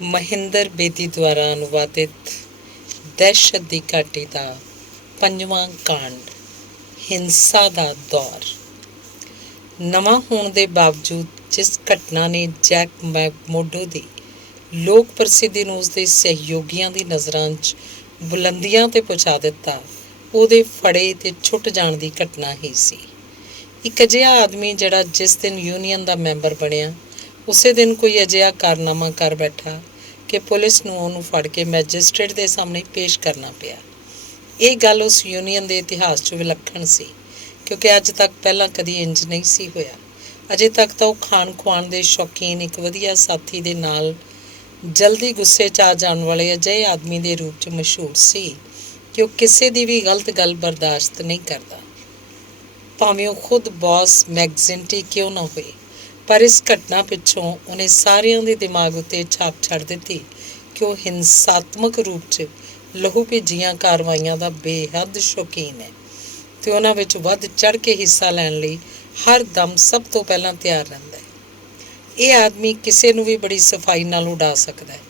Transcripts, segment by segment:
ਮਹਿੰਦਰ ਬੇਦੀ ਦੁਆਰਾ ਅਨੁਵਾਦਿਤ ਦਹਿਸ਼ਤ ਦੀ ਘਾਟੀ ਦਾ 5ਵਾਂ ਕਾਂਡ ਹਿੰਸਾ ਦਾ ਦੌਰ। ਨਵਾਂ ਹੋਣ ਦੇ ਬਾਵਜੂਦ ਜਿਸ ਘਟਨਾ ਨੇ ਜੈਕ ਮੈਕਮੋਡੋ ਦੀ ਲੋਕ ਪ੍ਰਸਿੱਧੀ ਨੂੰ ਉਸਦੇ ਸਹਿਯੋਗੀਆਂ ਦੀ ਨਜ਼ਰਾਂ 'ਚ ਬੁਲੰਦੀਆਂ 'ਤੇ ਪਹੁੰਚਾ ਦਿੱਤਾ, ਉਹਦੇ ਫੜੇ ਤੇ ਛੁੱਟ ਜਾਣ ਦੀ ਘਟਨਾ ਹੀ ਸੀ। ਇੱਕ ਅਜਿਹਾ ਆਦਮੀ ਜਿਹੜਾ ਜਿਸ ਦਿਨ ਯੂਨੀਅਨ ਦਾ ਮੈਂਬਰ ਬਣਿਆ ਉਸੇ ਦਿਨ ਕੋਈ ਅਜਿਹਾ ਕਾਰਨਾਮਾ ਕਰ ਬੈਠਾ ਕਿ ਪੁਲਿਸ ਨੂੰ ਉਹਨੂੰ ਫੜ ਕੇ ਮੈਜਿਸਟਰੇਟ ਦੇ ਸਾਹਮਣੇ ਪੇਸ਼ ਕਰਨਾ ਪਿਆ। ਇਹ ਗੱਲ ਉਸ ਯੂਨੀਅਨ ਦੇ ਇਤਿਹਾਸ 'ਚ ਵਿਲੱਖਣ ਸੀ, ਕਿਉਂਕਿ ਅੱਜ ਤੱਕ ਪਹਿਲਾਂ ਕਦੀ ਇੰਜ ਨਹੀਂ ਸੀ ਹੋਇਆ। ਅਜੇ ਤੱਕ ਤਾਂ ਉਹ ਖਾਣ ਖੁਆਉਣ ਦੇ ਸ਼ੌਕੀਨ ਇੱਕ ਵਧੀਆ ਸਾਥੀ ਦੇ ਨਾਲ ਜਲਦੀ ਗੁੱਸੇ 'ਚ ਆ ਜਾਣ ਵਾਲੇ ਅਜਿਹੇ ਆਦਮੀ ਦੇ ਰੂਪ 'ਚ ਮਸ਼ਹੂਰ ਸੀ ਕਿ ਉਹ ਕਿਸੇ ਦੀ ਵੀ ਗਲਤ ਗੱਲ ਬਰਦਾਸ਼ਤ ਨਹੀਂ ਕਰਦਾ, ਭਾਵੇਂ ਉਹ ਖੁਦ ਬੌਸ ਮੈਕਜ਼ਿੰਟੀ ਕਿਉਂ ਨਾ ਹੋਏ। ਪਰ ਇਸ ਘਟਨਾ ਪਿੱਛੋਂ ਉਹਨੇ ਸਾਰਿਆਂ ਦੇ ਦਿਮਾਗ ਉੱਤੇ ਛਾਪ ਛੱਡ ਦਿੱਤੀ ਕਿ ਉਹ ਹਿੰਸਾਤਮਕ ਰੂਪ 'ਚ ਲਹੂ ਭਿੱਜੀਆਂ ਕਾਰਵਾਈਆਂ ਦਾ ਬੇਹੱਦ ਸ਼ੌਕੀਨ ਹੈ ਅਤੇ ਉਹਨਾਂ ਵਿੱਚ ਵੱਧ ਚੜ੍ਹ ਕੇ ਹਿੱਸਾ ਲੈਣ ਲਈ ਹਰ ਦਮ ਸਭ ਤੋਂ ਪਹਿਲਾਂ ਤਿਆਰ ਰਹਿੰਦਾ ਹੈ। ਇਹ ਆਦਮੀ ਕਿਸੇ ਨੂੰ ਵੀ ਬੜੀ ਸਫਾਈ ਨਾਲ ਉਡਾ ਸਕਦਾ ਹੈ।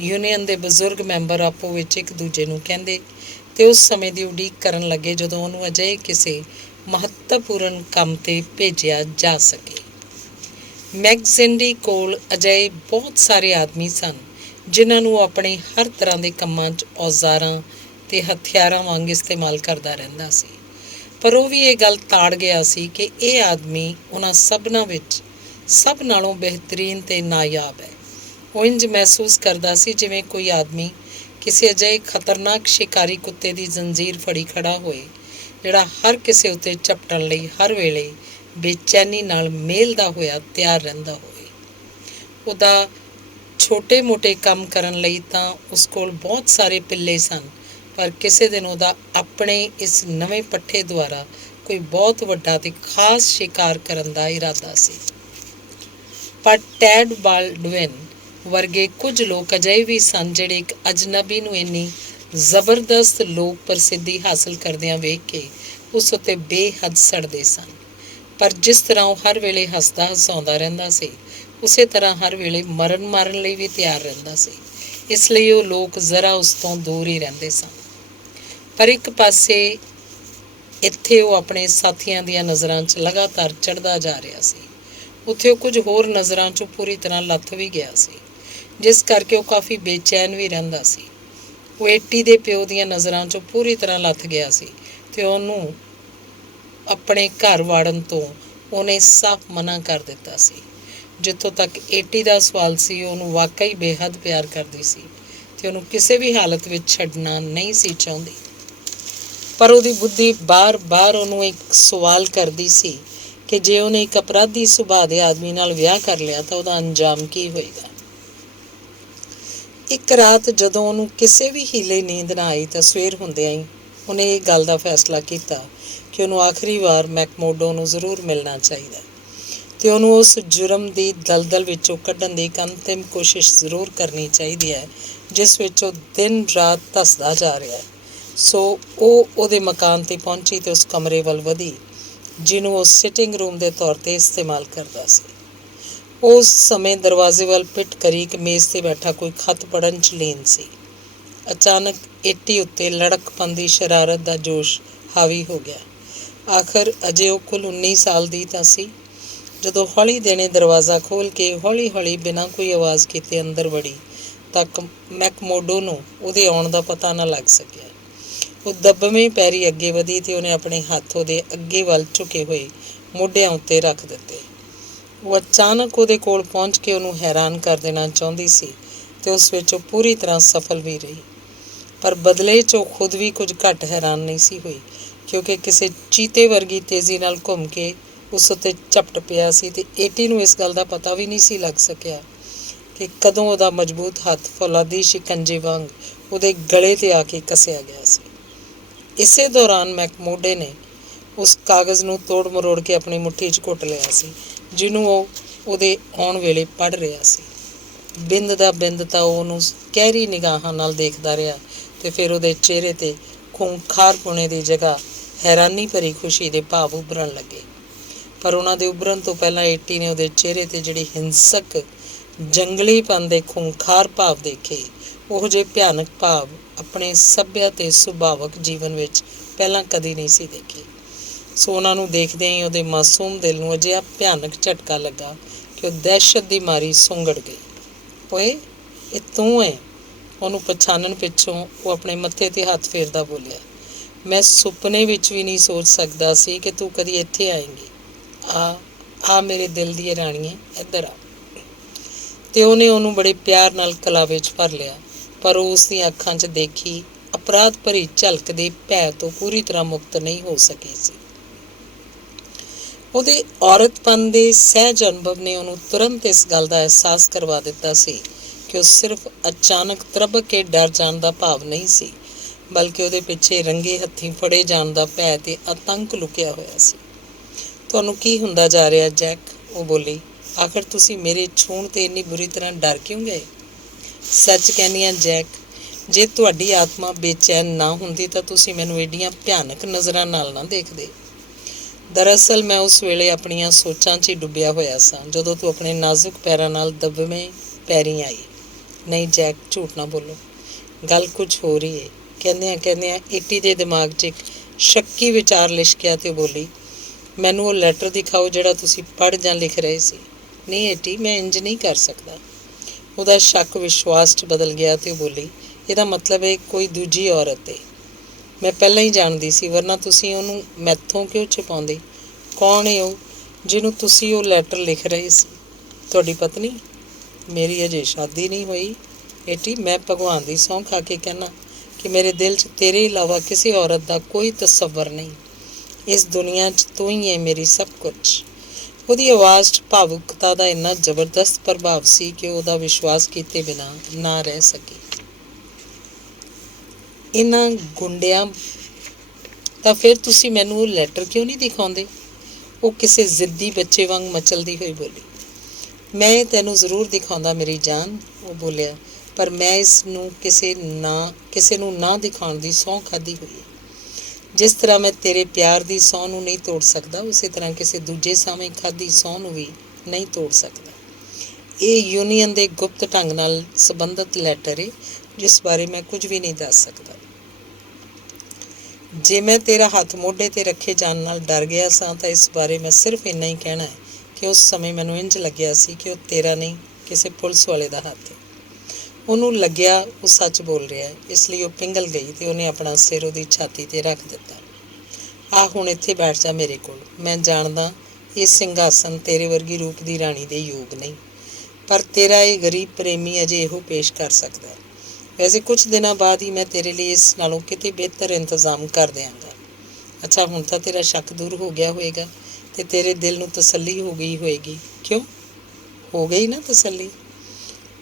ਯੂਨੀਅਨ ਦੇ ਬਜ਼ੁਰਗ ਮੈਂਬਰ ਆਪੋ ਵਿੱਚ ਇੱਕ ਦੂਜੇ ਨੂੰ ਕਹਿੰਦੇ ਅਤੇ ਉਸ ਸਮੇਂ ਦੀ ਉਡੀਕ ਕਰਨ ਲੱਗੇ ਜਦੋਂ ਉਹਨੂੰ ਅਜਿਹੇ ਕਿਸੇ ਮਹੱਤਵਪੂਰਨ ਕੰਮ 'ਤੇ ਭੇਜਿਆ ਜਾ ਸਕੇ। ਮੈਕਜ਼ਿੰਟੀ ਕੋਲ ਅਜਿਹੇ ਬਹੁਤ ਸਾਰੇ ਆਦਮੀ ਸਨ ਜਿਨ੍ਹਾਂ ਨੂੰ ਉਹ ਆਪਣੇ ਹਰ ਤਰ੍ਹਾਂ ਦੇ ਕੰਮਾਂ 'ਚ ਔਜ਼ਾਰਾਂ ਅਤੇ ਹਥਿਆਰਾਂ ਵਾਂਗ ਇਸਤੇਮਾਲ ਕਰਦਾ ਰਹਿੰਦਾ ਸੀ। ਪਰ ਉਹ ਵੀ ਇਹ ਗੱਲ ਤਾੜ ਗਿਆ ਸੀ ਕਿ ਇਹ ਆਦਮੀ ਉਹਨਾਂ ਸਭਨਾਂ ਵਿੱਚ ਸਭ ਨਾਲੋਂ ਬਿਹਤਰੀਨ ਅਤੇ ਨਾਯਾਬ ਹੈ। ਉਹ ਇੰਝ ਮਹਿਸੂਸ ਕਰਦਾ ਸੀ ਜਿਵੇਂ ਕੋਈ ਆਦਮੀ ਕਿਸੇ ਅਜਿਹੇ ਖਤਰਨਾਕ ਸ਼ਿਕਾਰੀ ਕੁੱਤੇ ਦੀ ਜ਼ੰਜੀਰ ਫੜੀ ਖੜ੍ਹਾ ਹੋਏ ਜਿਹੜਾ ਹਰ ਕਿਸੇ ਉੱਤੇ ਝਪਟਣ ਲਈ ਹਰ ਵੇਲੇ ਬੇਚੈਨੀ ਨਾਲ ਮੇਲਦਾ ਹੋਇਆ ਤਿਆਰ ਰਹਿੰਦਾ ਹੋਵੇ। ਉਹਦਾ ਛੋਟੇ ਮੋਟੇ ਕੰਮ ਕਰਨ ਲਈ ਤਾਂ ਉਸ ਕੋਲ ਬਹੁਤ ਸਾਰੇ ਪਿੱਲੇ ਸਨ, ਪਰ ਕਿਸੇ ਦਿਨ ਉਹਦਾ ਆਪਣੇ ਇਸ ਨਵੇਂ ਪੱਠੇ ਦੁਆਰਾ ਕੋਈ ਬਹੁਤ ਵੱਡਾ ਅਤੇ ਖਾਸ ਸ਼ਿਕਾਰ ਕਰਨ ਦਾ ਇਰਾਦਾ ਸੀ। ਪਰ ਟੈਡ ਬਾਲਡਵਿਨ ਵਰਗੇ ਕੁਝ ਲੋਕ ਅਜਿਹੇ ਵੀ ਸਨ ਜਿਹੜੇ ਇੱਕ ਅਜਨਬੀ ਨੂੰ ਇੰਨੀ ਜ਼ਬਰਦਸਤ ਲੋਕ ਪ੍ਰਸਿੱਧੀ ਹਾਸਲ ਕਰਦਿਆਂ ਵੇਖ ਕੇ ਉਸ ਉੱਤੇ ਬੇਹੱਦ ਸੜਦੇ ਸਨ। ਪਰ ਜਿਸ ਤਰ੍ਹਾਂ ਉਹ ਹਰ ਵੇਲੇ ਹੱਸਦਾ ਹਸਾਉਂਦਾ ਰਹਿੰਦਾ ਸੀ, ਉਸੇ ਤਰ੍ਹਾਂ ਹਰ ਵੇਲੇ ਮਾਰਨ ਲਈ ਵੀ ਤਿਆਰ ਰਹਿੰਦਾ ਸੀ। ਇਸ ਲਈ ਉਹ ਲੋਕ ਜ਼ਰਾ ਉਸ ਤੋਂ ਦੂਰ ਹੀ ਰਹਿੰਦੇ ਸਨ। ਪਰ ਇੱਕ ਪਾਸੇ ਇੱਥੇ ਉਹ ਆਪਣੇ ਸਾਥੀਆਂ ਦੀਆਂ ਨਜ਼ਰਾਂ 'ਚ ਲਗਾਤਾਰ ਚੜ੍ਹਦਾ ਜਾ ਰਿਹਾ ਸੀ, ਉੱਥੇ ਉਹ ਕੁਝ ਹੋਰ ਨਜ਼ਰਾਂ 'ਚੋਂ ਪੂਰੀ ਤਰ੍ਹਾਂ ਲੱਥ ਵੀ ਗਿਆ ਸੀ, ਜਿਸ ਕਰਕੇ ਉਹ ਕਾਫੀ ਬੇਚੈਨ ਵੀ ਰਹਿੰਦਾ ਸੀ। ਉਹ ਏਟੀ ਦੇ ਪਿਓ ਦੀਆਂ ਨਜ਼ਰਾਂ 'ਚੋਂ ਪੂਰੀ ਤਰ੍ਹਾਂ ਲੱਥ ਗਿਆ ਸੀ ਅਤੇ ਉਹਨੂੰ ਆਪਣੇ ਘਰ ਵਾੜਨ ਤੋਂ ਉਹਨੇ ਸਾਫ਼ ਮਨ੍ਹਾ ਕਰ ਦਿੱਤਾ ਸੀ। ਜਿੱਥੋਂ ਤੱਕ ਏਟੀ ਦਾ ਸਵਾਲ ਸੀ, ਉਹਨੂੰ ਵਾਕਈ ਬੇਹੱਦ ਪਿਆਰ ਕਰਦੀ ਸੀ ਅਤੇ ਉਹਨੂੰ ਕਿਸੇ ਵੀ ਹਾਲਤ ਵਿੱਚ ਛੱਡਣਾ ਨਹੀਂ ਸੀ ਚਾਹੁੰਦੀ। ਪਰ ਉਹਦੀ ਬੁੱਧੀ ਬਾਰ-ਬਾਰ ਉਹਨੂੰ ਇੱਕ ਸਵਾਲ ਕਰਦੀ ਸੀ ਕਿ ਜੇ ਉਹਨੇ ਇੱਕ ਅਪਰਾਧੀ ਸੁਭਾਅ ਦੇ ਆਦਮੀ ਨਾਲ ਵਿਆਹ ਕਰ ਲਿਆ ਤਾਂ ਉਹਦਾ ਅੰਜਾਮ ਕੀ ਹੋਏਗਾ। ਇੱਕ ਰਾਤ ਜਦੋਂ ਉਹਨੂੰ ਕਿਸੇ ਵੀ ਹੀਲੇ ਨੀਂਦ ਨਾ ਆਈ ਤਾਂ ਸਵੇਰ ਹੁੰਦਿਆਂ ਹੀ ਉਹਨੇ ਇਹ ਗੱਲ ਦਾ ਫੈਸਲਾ ਕੀਤਾ ਕਿ ਉਹਨੂੰ ਆਖਰੀ ਵਾਰ ਮੈਕਮੋਡੋ ਨੂੰ ਜ਼ਰੂਰ ਮਿਲਣਾ ਚਾਹੀਦਾ ਅਤੇ ਉਹਨੂੰ ਉਸ ਜੁਰਮ ਦੀ ਦਲਦਲ ਵਿੱਚੋਂ ਕੱਢਣ ਦੀ ਇੱਕ ਅੰਤਿਮ ਕੋਸ਼ਿਸ਼ ਜ਼ਰੂਰ ਕਰਨੀ ਚਾਹੀਦੀ ਹੈ ਜਿਸ ਵਿੱਚ ਉਹ ਦਿਨ ਰਾਤ ਧੱਸਦਾ ਜਾ ਰਿਹਾ ਹੈ। ਸੋ ਉਹ ਉਹਦੇ ਮਕਾਨ 'ਤੇ ਪਹੁੰਚੀ ਅਤੇ ਉਸ ਕਮਰੇ ਵੱਲ ਵਧੀ ਜਿਹਨੂੰ ਉਹ ਸਿਟਿੰਗ ਰੂਮ ਦੇ ਤੌਰ 'ਤੇ ਇਸਤੇਮਾਲ ਕਰਦਾ ਸੀ। ਉਸ ਸਮੇਂ ਦਰਵਾਜ਼ੇ ਵੱਲ ਪਿੱਠ ਕਰੀ ਇੱਕ ਮੇਜ਼ 'ਤੇ ਬੈਠਾ ਕੋਈ ਖੱਤ ਪੜ੍ਹਨ 'ਚ ਲੀਨ ਸੀ। ਅਚਾਨਕ ਏਟੀ ਉੱਤੇ ਲੜਕਪਨ ਦੀ ਸ਼ਰਾਰਤ ਦਾ ਜੋਸ਼ ਹਾਵੀ ਹੋ ਗਿਆ। ਆਖਰ ਅਜੇ ਉਹ ਕੁੱਲ 19 ਸਾਲ ਦੀ ਤਾਂ ਸੀ। ਜਦੋਂ ਹੌਲੀ ਦੇਣੇ ਦਰਵਾਜ਼ਾ ਖੋਲ੍ਹ ਕੇ ਹੌਲੀ ਬਿਨਾਂ ਕੋਈ ਆਵਾਜ਼ ਕੀਤੇ ਅੰਦਰ ਵੜੀ ਤਾਂ ਮੈਕਮੋਡੋ ਨੂੰ ਉਹਦੇ ਆਉਣ ਦਾ ਪਤਾ ਨਾ ਲੱਗ ਸਕਿਆ। ਉਹ ਦੱਬਵੇਂ ਪੈਰੀਂ ਅੱਗੇ ਵਧੀ ਅਤੇ ਉਹਨੇ ਆਪਣੇ ਹੱਥ ਉਹਦੇ ਅੱਗੇ ਵੱਲ ਝੁਕੇ ਹੋਏ ਮੋਢਿਆਂ ਉੱਤੇ ਰੱਖ ਦਿੱਤੇ। ਉਹ ਅਚਾਨਕ ਉਹਦੇ ਕੋਲ ਪਹੁੰਚ ਕੇ ਉਹਨੂੰ ਹੈਰਾਨ ਕਰ ਦੇਣਾ ਚਾਹੁੰਦੀ ਸੀ ਅਤੇ ਉਸ ਵਿੱਚ ਉਹ ਪੂਰੀ ਤਰ੍ਹਾਂ ਸਫਲ ਵੀ ਰਹੀ। ਪਰ ਬਦਲੇ 'ਚ ਉਹ ਖੁਦ ਵੀ ਕੁਝ ਘੱਟ ਹੈਰਾਨ ਨਹੀਂ ਸੀ ਹੋਈ, ਕਿਉਂਕਿ ਕਿਸੇ ਚੀਤੇ ਵਰਗੀ ਤੇਜ਼ੀ ਨਾਲ ਘੁੰਮ ਕੇ ਉਸ ਉੱਤੇ ਝਪਟ ਪਿਆ ਸੀ ਅਤੇ ਏਟੀ ਨੂੰ ਇਸ ਗੱਲ ਦਾ ਪਤਾ ਵੀ ਨਹੀਂ ਸੀ ਲੱਗ ਸਕਿਆ ਕਿ ਕਦੋਂ ਉਹਦਾ ਮਜ਼ਬੂਤ ਹੱਥ ਫੌਲਾਦੀ ਸ਼ਿਕੰਜੇ ਵਾਂਗ ਉਹਦੇ ਗਲੇ 'ਤੇ ਆ ਕੇ ਕੱਸਿਆ ਗਿਆ ਸੀ। ਇਸੇ ਦੌਰਾਨ ਮੈਕਮੋਡੋ ਨੇ ਉਸ ਕਾਗਜ਼ ਨੂੰ ਤੋੜ ਮਰੋੜ ਕੇ ਆਪਣੀ ਮੁੱਠੀ 'ਚ ਘੁੱਟ ਲਿਆ ਸੀ ਜਿਹਨੂੰ ਉਹ ਉਹਦੇ ਆਉਣ ਵੇਲੇ ਪੜ੍ਹ ਰਿਹਾ ਸੀ। ਬਿੰਦ ਦਾ ਬਿੰਦ ਤਾਂ ਉਹ ਉਹਨੂੰ ਗਹਿਰੀ ਨਿਗਾਹਾਂ ਨਾਲ ਦੇਖਦਾ ਰਿਹਾ ਅਤੇ ਫਿਰ ਉਹਦੇ ਚਿਹਰੇ 'ਤੇ ਖੂੰਖਾਰਪੁਣੇ ਦੀ ਜਗ੍ਹਾ ਹੈਰਾਨੀ ਭਰੀ ਖੁਸ਼ੀ ਦੇ ਭਾਵ ਉੱਭਰਨ ਲੱਗੇ। ਪਰ ਉਹਨਾਂ ਦੇ ਉੱਭਰਨ ਤੋਂ ਪਹਿਲਾਂ ਏਟੀ ਨੇ ਉਹਦੇ ਚਿਹਰੇ 'ਤੇ ਜਿਹੜੀ ਹਿੰਸਕ ਜੰਗਲੀਪਨ ਦੇ ਖੂੰਖਾਰ ਭਾਵ ਦੇਖੇ। ਉਹ ਜਿਹੇ ਭਿਆਨਕ ਭਾਵ ਆਪਣੇ ਸੱਭਿਆ ਅਤੇ ਸੁਭਾਵਕ ਜੀਵਨ ਵਿੱਚ ਪਹਿਲਾਂ ਕਦੀ ਨਹੀਂ ਸੀ ਦੇਖੇ। ਸੋ ਉਹਨਾਂ ਨੂੰ ਦੇਖਦਿਆਂ ਹੀ ਉਹਦੇ ਮਾਸੂਮ ਦਿਲ ਨੂੰ ਅਜਿਹਾ ਭਿਆਨਕ ਝਟਕਾ ਲੱਗਾ ਕਿ ਉਹ ਦਹਿਸ਼ਤ ਦੀ ਮਾਰੀ ਸੁੰਗੜ ਗਈ। ਓਏ, ਇਹ ਤੂੰ ਹੈ? ਉਹਨੂੰ ਪਛਾਣਨ ਪਿੱਛੋਂ ਉਹ ਆਪਣੇ ਮੱਥੇ 'ਤੇ ਹੱਥ ਫੇਰਦਾ ਬੋਲਿਆ, ਮੈਂ ਸੁਪਨੇ ਵਿੱਚ ਵੀ ਨਹੀਂ ਸੋਚ ਸਕਦਾ ਸੀ ਕਿ ਤੂੰ ਕਦੀ ਇੱਥੇ ਆਏਂਗੀ। ਆ ਮੇਰੇ ਦਿਲ ਦੀ ਰਾਣੀਏ, ਇੱਧਰ ਆ। ਅਤੇ ਉਹਨੇ ਉਹਨੂੰ ਬੜੇ ਪਿਆਰ ਨਾਲ ਕਲਾਵੇ 'ਚ ਭਰ ਲਿਆ, ਪਰ ਉਹ ਉਸ ਦੀਆਂ ਅੱਖਾਂ 'ਚ ਦੇਖੀ ਅਪਰਾਧ ਭਰੀ ਝਲਕ ਦੇ ਭੈ ਤੋਂ ਪੂਰੀ ਤਰ੍ਹਾਂ ਮੁਕਤ ਨਹੀਂ ਹੋ ਸਕੀ ਸੀ। ਉਹਦੇ ਔਰਤਪਨ ਦੇ ਸਹਿਜ ਅਨੁਭਵ ਨੇ ਉਹਨੂੰ ਤੁਰੰਤ ਇਸ ਗੱਲ ਦਾ ਅਹਿਸਾਸ ਕਰਵਾ ਦਿੱਤਾ ਸੀ ਕਿ ਉਹ ਸਿਰਫ ਅਚਾਨਕ ਤਰਬਕ ਕੇ ਡਰ ਜਾਣ ਦਾ ਭਾਵ ਨਹੀਂ ਸੀ, ਬਲਕਿ ਉਹਦੇ ਪਿੱਛੇ ਰੰਗੇ ਹੱਥੀਂ ਫੜੇ ਜਾਣ ਦਾ ਭੈ ਅਤੇ ਆਤੰਕ ਲੁਕਿਆ ਹੋਇਆ ਸੀ। ਤੁਹਾਨੂੰ ਕੀ ਹੁੰਦਾ ਜਾ ਰਿਹਾ ਜੈਕ? ਉਹ ਬੋਲੀ। ਆਖਰ ਤੁਸੀਂ ਮੇਰੇ ਛੂਹਣ 'ਤੇ ਇੰਨੀ ਬੁਰੀ ਤਰ੍ਹਾਂ ਡਰ ਕਿਉਂ ਗਏ? ਸੱਚ ਕਹਿੰਦੀ ਹਾਂ ਜੈਕ, ਜੇ ਤੁਹਾਡੀ ਆਤਮਾ ਬੇਚੈਨ ਨਾ ਹੁੰਦੀ ਤਾਂ ਤੁਸੀਂ ਮੈਨੂੰ ਏਡੀਆਂ ਭਿਆਨਕ ਨਜ਼ਰਾਂ ਨਾਲ ਨਾ ਦੇਖਦੇ। ਦਰਅਸਲ ਮੈਂ ਉਸ ਵੇਲੇ ਆਪਣੀਆਂ ਸੋਚਾਂ 'ਚ ਹੀ ਡੁੱਬਿਆ ਹੋਇਆ ਸਾਂ ਜਦੋਂ ਤੂੰ ਆਪਣੇ ਨਾਜ਼ੁਕ ਪੈਰਾਂ ਨਾਲ ਦਬਵੇਂ ਪੈਰੀਂ ਆਈ। ਨਹੀਂ ਜੈਕ, ਝੂਠ ਨਾ ਬੋਲੋ, ਗੱਲ ਕੁਝ ਹੋ ਰਹੀ ਹੈ। ਕਹਿੰਦਿਆਂ ਈਟੀ ਦੇ ਦਿਮਾਗ 'ਚ ਇੱਕ ਸ਼ੱਕੀ ਵਿਚਾਰ ਲਿਸ਼ਕਿਆ ਅਤੇ ਬੋਲੀ, ਮੈਨੂੰ ਉਹ ਲੈਟਰ ਦਿਖਾਓ ਜਿਹੜਾ ਤੁਸੀਂ ਪੜ੍ਹ ਜਾਂ ਲਿਖ ਰਹੇ ਸੀ। ਨਹੀਂ ਏਟੀ, ਮੈਂ ਇੰਜ ਨਹੀਂ ਕਰ ਸਕਦਾ। ਉਹਦਾ ਸ਼ੱਕ ਵਿਸ਼ਵਾਸ 'ਚ ਬਦਲ ਗਿਆ ਅਤੇ ਉਹ ਬੋਲੀ, ਇਹਦਾ ਮਤਲਬ ਹੈ ਕੋਈ ਦੂਜੀ ਔਰਤ ਹੈ। ਮੈਂ ਪਹਿਲਾਂ ਹੀ ਜਾਣਦੀ ਸੀ, ਵਰਨਾ ਤੁਸੀਂ ਉਹਨੂੰ ਮੈਥੋਂ ਕਿਉਂ ਛੁਪਾਉਂਦੇ? ਕੌਣ ਹੈ ਉਹ ਜਿਹਨੂੰ ਤੁਸੀਂ ਉਹ ਲੈਟਰ ਲਿਖ ਰਹੇ ਸੀ? ਤੁਹਾਡੀ ਪਤਨੀ? ਮੇਰੀ ਅਜੇ ਸ਼ਾਦੀ ਨਹੀਂ ਹੋਈ ਏਟੀ। ਮੈਂ ਭਗਵਾਨ ਦੀ ਸਹੁੰ ਖਾ ਕੇ ਕਹਿਣਾ ਕਿ ਮੇਰੇ ਦਿਲ 'ਚ ਤੇਰੇ ਇਲਾਵਾ ਕਿਸੇ ਔਰਤ ਦਾ ਕੋਈ ਤਸੱਵਰ ਨਹੀਂ। ਇਸ ਦੁਨੀਆ 'ਚ ਤੂੰ ਹੀ ਹੈ ਮੇਰੀ ਸਭ ਕੁਝ। ਉਹਦੀ ਆਵਾਜ਼ 'ਚ ਭਾਵੁਕਤਾ ਦਾ ਇੰਨਾ ਜ਼ਬਰਦਸਤ ਪ੍ਰਭਾਵ ਸੀ ਕਿ ਉਹਦਾ ਵਿਸ਼ਵਾਸ ਕੀਤੇ ਬਿਨਾਂ ਨਾ ਰਹਿ ਸਕੀ। ਇਹਨਾਂ ਗੁੰਡਿਆਂ, ਤਾਂ ਫਿਰ ਤੁਸੀਂ ਮੈਨੂੰ ਉਹ ਲੈਟਰ ਕਿਉਂ ਨਹੀਂ ਦਿਖਾਉਂਦੇ? ਉਹ ਕਿਸੇ ਜ਼ਿੱਦੀ ਬੱਚੇ ਵਾਂਗ ਮਚਲਦੀ ਹੋਈ ਬੋਲੀ। ਮੈਂ ਤੈਨੂੰ ਜ਼ਰੂਰ ਦਿਖਾਉਂਦਾ ਮੇਰੀ ਜਾਨ, ਉਹ ਬੋਲਿਆ, ਪਰ ਮੈਂ ਇਸ ਨੂੰ ਕਿਸੇ ਨੂੰ ਨਾ ਦਿਖਾਉਣ ਦੀ ਸਹੁੰ ਖਾਧੀ ਹੋਈ ਹੈ। ਜਿਸ ਤਰ੍ਹਾਂ ਮੈਂ ਤੇਰੇ ਪਿਆਰ ਦੀ ਸਹੁੰ ਨੂੰ ਨਹੀਂ ਤੋੜ ਸਕਦਾ, ਉਸੇ ਤਰ੍ਹਾਂ ਕਿਸੇ ਦੂਜੇ ਸਾਹਮਣੇ ਖਾਧੀ ਸਹੁੰ ਨੂੰ ਵੀ ਨਹੀਂ ਤੋੜ ਸਕਦਾ। ਇਹ ਯੂਨੀਅਨ ਦੇ ਗੁਪਤ ਢੰਗ ਨਾਲ ਸੰਬੰਧਿਤ ਲੈਟਰ ਹੈ ਜਿਸ ਬਾਰੇ ਮੈਂ ਕੁਝ ਵੀ ਨਹੀਂ ਦੱਸ ਸਕਦਾ। ਜੇ ਮੈਂ ਤੇਰਾ ਹੱਥ ਮੋਢੇ 'ਤੇ ਰੱਖੇ ਜਾਣ ਨਾਲ ਡਰ ਗਿਆ ਸਾਂ ਤਾਂ ਇਸ ਬਾਰੇ ਮੈਂ ਸਿਰਫ ਇੰਨਾ ਹੀ ਕਹਿਣਾ ਹੈ ਕਿ ਉਸ ਸਮੇਂ ਮੈਨੂੰ ਇੰਝ ਲੱਗਿਆ ਸੀ ਕਿ ਉਹ ਤੇਰਾ ਨਹੀਂ ਕਿਸੇ ਪੁਲਿਸ ਵਾਲੇ ਦਾ ਹੱਥ ਹੈ। ਉਹਨੂੰ ਲੱਗਿਆ ਉਹ ਸੱਚ ਬੋਲ ਰਿਹਾ ਹੈ, ਇਸ ਲਈ ਉਹ ਪਿੰਗਲ ਗਈ ਅਤੇ ਉਹਨੇ ਆਪਣਾ ਸਿਰ ਉਹਦੀ ਛਾਤੀ 'ਤੇ ਰੱਖ ਦਿੱਤਾ। ਹੁਣ ਇੱਥੇ ਬੈਠ ਜਾ ਮੇਰੇ ਕੋਲ। ਮੈਂ ਜਾਣਦਾ ਇਹ ਸਿੰਘਾਸਨ ਤੇਰੇ ਵਰਗੀ ਰੂਪ ਦੀ ਰਾਣੀ ਦੇ ਯੋਗ ਨਹੀਂ, ਪਰ ਤੇਰਾ ਇਹ ਗਰੀਬ ਪ੍ਰੇਮੀ ਅਜੇ ਇਹੋ ਪੇਸ਼ ਕਰ ਸਕਦਾ। ਵੈਸੇ ਕੁਝ ਦਿਨਾਂ ਬਾਅਦ ਹੀ ਮੈਂ ਤੇਰੇ ਲਈ ਇਸ ਨਾਲੋਂ ਕਿਤੇ ਬਿਹਤਰ ਇੰਤਜ਼ਾਮ ਕਰ ਦਿਆਂਗਾ। ਅੱਛਾ, ਹੁਣ ਤਾਂ ਤੇਰਾ ਸ਼ੱਕ ਦੂਰ ਹੋ ਗਿਆ ਹੋਏਗਾ ਅਤੇ ਤੇਰੇ ਦਿਲ ਨੂੰ ਤਸੱਲੀ ਹੋ ਗਈ ਹੋਏਗੀ। ਕਿਉਂ ਹੋ ਗਈ ਨਾ ਤਸੱਲੀ?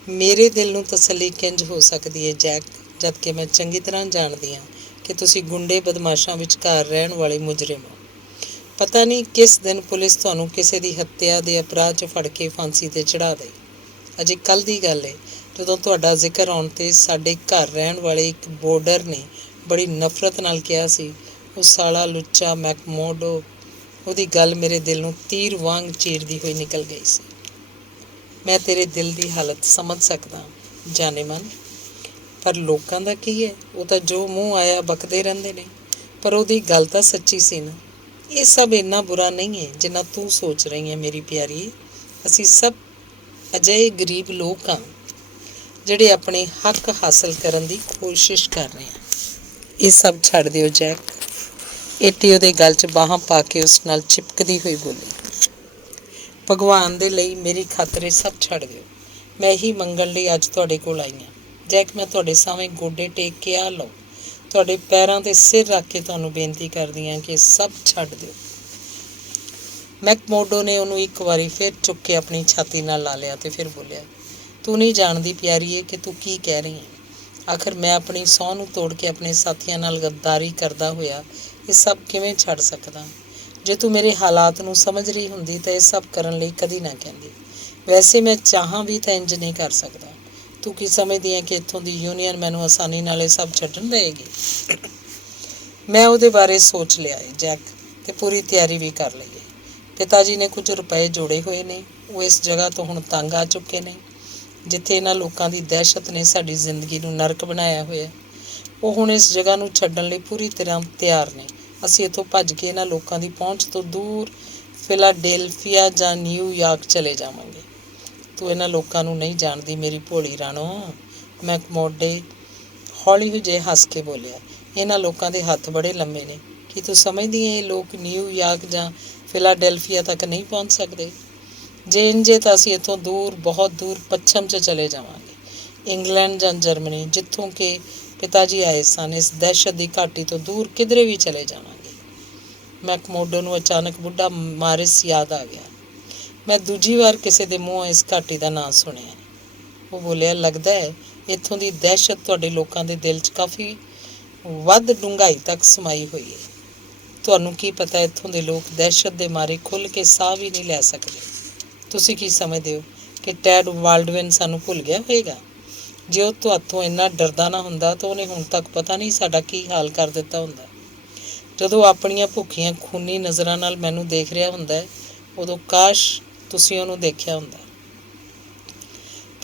ਮੇਰੇ ਦਿਲ ਨੂੰ ਤਸੱਲੀ ਕਿੰਝ ਹੋ ਸਕਦੀ ਹੈ ਜੈਕ, ਜਦ ਕਿ ਮੈਂ ਚੰਗੀ ਤਰ੍ਹਾਂ ਜਾਣਦੀ ਹਾਂ ਕਿ ਤੁਸੀਂ ਗੁੰਡੇ ਬਦਮਾਸ਼ਾਂ ਵਿਚਕਾਰ ਰਹਿਣ ਵਾਲੇ ਮੁਜਰਿਮ ਹੋ। ਪਤਾ ਨਹੀਂ ਕਿਸ ਦਿਨ ਪੁਲਿਸ ਤੁਹਾਨੂੰ ਕਿਸੇ ਦੀ ਹੱਤਿਆ ਦੇ ਅਪਰਾਧ 'ਚ ਫੜ ਕੇ ਫਾਂਸੀ 'ਤੇ ਚੜ੍ਹਾ ਦੇ। ਅਜੇ ਕੱਲ੍ਹ ਦੀ ਗੱਲ ਹੈ ਜਦੋਂ ਤੁਹਾਡਾ ਜ਼ਿਕਰ ਆਉਣ 'ਤੇ ਸਾਡੇ ਘਰ ਰਹਿਣ ਵਾਲੇ ਇੱਕ ਬੋਰਡਰ ਨੇ ਬੜੀ ਨਫ਼ਰਤ ਨਾਲ ਕਿਹਾ ਸੀ, ਉਹ ਸਾਲਾ ਲੁੱਚਾ ਮੈਕਮੋਡੋ। ਉਹਦੀ ਗੱਲ ਮੇਰੇ ਦਿਲ ਨੂੰ ਤੀਰ ਵਾਂਗ ਚੀਰਦੀ ਹੋਈ ਨਿਕਲ ਗਈ ਸੀ। ਮੈਂ ਤੇਰੇ ਦਿਲ ਦੀ ਹਾਲਤ ਸਮਝ ਸਕਦਾ ਜਾਨੇ ਮਨ, ਪਰ ਲੋਕਾਂ ਦਾ ਕੀ ਹੈ? ਉਹ ਤਾਂ ਜੋ ਮੂੰਹ ਆਇਆ ਬਕਦੇ ਰਹਿੰਦੇ ਨੇ। ਪਰ ਉਹਦੀ ਗੱਲ ਤਾਂ ਸੱਚੀ ਸੀ ਨਾ। ਇਹ ਸਭ ਇੰਨਾ ਬੁਰਾ ਨਹੀਂ ਹੈ ਜਿੰਨਾ ਤੂੰ ਸੋਚ ਰਹੀ ਹੈ ਮੇਰੀ ਪਿਆਰੀ। ਅਸੀਂ ਸਭ ਅਜਿਹੇ ਗਰੀਬ ਲੋਕ ਹਾਂ ਜਿਹੜੇ ਆਪਣੇ ਹੱਕ ਹਾਸਲ ਕਰਨ ਦੀ ਕੋਸ਼ਿਸ਼ ਕਰ ਰਹੇ ਹਾਂ। ਇਹ ਸਭ ਛੱਡ ਦਿਓ ਜੈਕ, ਏਟੀ ਉਹਦੇ ਗਲ 'ਚ ਬਾਹਾਂ ਪਾ ਕੇ ਉਸ ਨਾਲ ਚਿਪਕਦੀ ਹੋਈ ਬੋਲੀ। ਭਗਵਾਨ ਦੇ ਲਈ ਮੇਰੀ ਖਾਤਰ ਇਹ ਸਭ ਛੱਡ ਦਿਓ। ਮੈਂ ਇਹੀ ਮੰਗਣ ਲਈ ਅੱਜ ਤੁਹਾਡੇ ਕੋਲ ਆਈ ਹਾਂ ਜੈਕ। ਮੈਂ ਤੁਹਾਡੇ ਸਾਹਮਣੇ ਗੋਡੇ ਟੇਕ ਕੇ ਆ ਲਓ, ਤੁਹਾਡੇ ਪੈਰਾਂ 'ਤੇ ਸਿਰ ਰੱਖ ਕੇ ਤੁਹਾਨੂੰ ਬੇਨਤੀ ਕਰਦੀ ਹਾਂ ਕਿ ਸਭ ਛੱਡ ਦਿਓ। ਮੈਕਮੋਡੋ ਨੇ ਉਹਨੂੰ ਇੱਕ ਵਾਰੀ ਫਿਰ ਚੁੱਕ ਕੇ ਆਪਣੀ ਛਾਤੀ ਨਾਲ ਲਾ ਲਿਆ ਅਤੇ ਫਿਰ ਬੋਲਿਆ, ਤੂੰ ਨਹੀਂ ਜਾਣਦੀ ਪਿਆਰੀਏ ਕਿ ਤੂੰ ਕੀ ਕਹਿ ਰਹੀ ਹੈ। ਆਖਰ ਮੈਂ ਆਪਣੀ ਸਹੁੰ ਨੂੰ ਤੋੜ ਕੇ ਆਪਣੇ ਸਾਥੀਆਂ ਨਾਲ ਗੱਦਾਰੀ ਕਰਦਾ ਹੋਇਆ ਇਹ ਸਭ ਕਿਵੇਂ ਛੱਡ ਸਕਦਾ? ਜੇ ਤੂੰ ਮੇਰੇ ਹਾਲਾਤ ਨੂੰ ਸਮਝ ਰਹੀ ਹੁੰਦੀ ਤਾਂ ਇਹ ਸਭ ਕਰਨ ਲਈ ਕਦੀ ਨਾ ਕਹਿੰਦੀ। ਵੈਸੇ ਮੈਂ ਚਾਹਾਂ ਵੀ ਤਾਂ ਇੰਜ ਨਹੀਂ ਕਰ ਸਕਦਾ। ਤੂੰ ਕੀ ਸਮਝਦੀ ਹੈ ਕਿ ਇੱਥੋਂ ਦੀ ਯੂਨੀਅਨ ਮੈਨੂੰ ਆਸਾਨੀ ਨਾਲ ਇਹ ਸਭ ਛੱਡਣ ਦੇਵੇਗੀ? ਮੈਂ ਉਹਦੇ ਬਾਰੇ ਸੋਚ ਲਿਆ ਹੈ ਜੈਕ, ਅਤੇ ਪੂਰੀ ਤਿਆਰੀ ਵੀ ਕਰ ਲਈ ਹੈ। ਪਿਤਾ ਜੀ ਨੇ ਕੁਝ ਰੁਪਏ ਜੋੜੇ ਹੋਏ ਨੇ, ਉਹ ਇਸ ਜਗ੍ਹਾ ਤੋਂ ਹੁਣ ਤੰਗ ਆ ਚੁੱਕੇ ਨੇ। ਜਿੱਥੇ ਇਹਨਾਂ ਲੋਕਾਂ ਦੀ ਦਹਿਸ਼ਤ ਨੇ ਸਾਡੀ ਜ਼ਿੰਦਗੀ ਨੂੰ ਨਰਕ ਬਣਾਇਆ ਹੋਇਆ। ਉਹ ਹੁਣ ਇਸ ਜਗ੍ਹਾ ਨੂੰ ਛੱਡਣ ਲਈ ਪੂਰੀ ਤਰ੍ਹਾਂ ਤਿਆਰ ਨੇ। ਅਸੀਂ ਇੱਥੋਂ ਭੱਜ ਕੇ ਇਹਨਾਂ ਲੋਕਾਂ ਦੀ ਪਹੁੰਚ ਤੋਂ ਦੂਰ ਫਿਲਾਡੇਲਫੀਆ ਜਾਂ ਨਿਊਯਾਰਕ ਚਲੇ ਜਾਵਾਂਗੇ। ਤੂੰ ਇਹਨਾਂ ਲੋਕਾਂ ਨੂੰ ਨਹੀਂ ਜਾਣਦੀ ਮੇਰੀ ਭੋਲੀ ਰਾਣੋ, ਮੈਕਮੋਰਡੋ ਹੌਲੀ ਜਿਹੇ ਹੱਸ ਕੇ ਬੋਲਿਆ। ਇਹਨਾਂ ਲੋਕਾਂ ਦੇ ਹੱਥ ਬੜੇ ਲੰਮੇ ਨੇ। ਕੀ ਤੂੰ ਸਮਝਦੀ ਹੈ ਇਹ ਲੋਕ ਨਿਊਯਾਰਕ ਜਾਂ ਫਿਲਾਡੈਲਫੀਆ ਤੱਕ ਨਹੀਂ ਪਹੁੰਚ ਸਕਦੇ? ਜੇ ਇੰਝੇ ਤਾਂ ਅਸੀਂ ਇੱਥੋਂ ਦੂਰ, ਬਹੁਤ ਦੂਰ ਪੱਛਮ 'ਚ ਚਲੇ ਜਾਵਾਂਗੇ, ਇੰਗਲੈਂਡ ਜਾਂ ਜਰਮਨੀ, ਜਿੱਥੋਂ ਕਿ ਪਿਤਾ ਜੀ ਆਏ ਸਨ। ਇਸ ਦਹਿਸ਼ਤ ਦੀ ਘਾਟੀ ਤੋਂ ਦੂਰ ਕਿਧਰੇ ਵੀ ਚਲੇ ਜਾਵਾਂਗੇ। ਮੈਕਮੋਰਡੋ ਨੂੰ ਅਚਾਨਕ ਬੁੱਢਾ ਮਾਰਿਸ ਯਾਦ ਆ ਗਿਆ। ਮੈਂ ਦੂਜੀ ਵਾਰ ਕਿਸੇ ਦੇ ਮੂੰਹੋਂ ਇਸ ਘਾਟੀ ਦਾ ਨਾਂ ਸੁਣਿਆ। ਉਹ ਬੋਲਿਆ, ਲੱਗਦਾ ਹੈ ਇੱਥੋਂ ਦੀ ਦਹਿਸ਼ਤ ਤੁਹਾਡੇ ਲੋਕਾਂ ਦੇ ਦਿਲ 'ਚ ਕਾਫੀ ਵੱਧ ਡੂੰਘਾਈ ਤੱਕ ਸਮਾਈ ਹੋਈ ਹੈ। ਤੁਹਾਨੂੰ ਕੀ ਪਤਾ, ਇੱਥੋਂ ਦੇ ਲੋਕ ਦਹਿਸ਼ਤ ਦੇ ਮਾਰੇ ਖੁੱਲ੍ਹ ਕੇ ਸਾਹ ਵੀ ਨਹੀਂ ਲੈ ਸਕਦੇ। ਤੁਸੀਂ ਕੀ ਸਮਝਦੇ ਹੋ ਕਿ ਟੈਡ ਵਾਲਡਵਿਨ ਸਾਨੂੰ ਭੁੱਲ ਗਿਆ ਹੋਵੇਗਾ? ਜੇ ਉਹ ਤੁਹਾਤੋਂ ਇੰਨਾ ਡਰਦਾ ਨਾ ਹੁੰਦਾ ਤਾਂ ਉਹਨੇ ਹੁਣ ਤੱਕ ਪਤਾ ਨਹੀਂ ਸਾਡਾ ਕੀ ਹਾਲ ਕਰ ਦਿੱਤਾ ਹੁੰਦਾ। ਜਦੋਂ ਆਪਣੀਆਂ ਭੁੱਖੀਆਂ ਖੂਨੀ ਨਜ਼ਰਾਂ ਨਾਲ ਮੈਨੂੰ ਦੇਖ ਰਿਹਾ ਹੁੰਦਾ, ਉਦੋਂ ਕਾਸ਼ ਤੁਸੀਂ ਉਹਨੂੰ ਦੇਖਿਆ ਹੁੰਦਾ।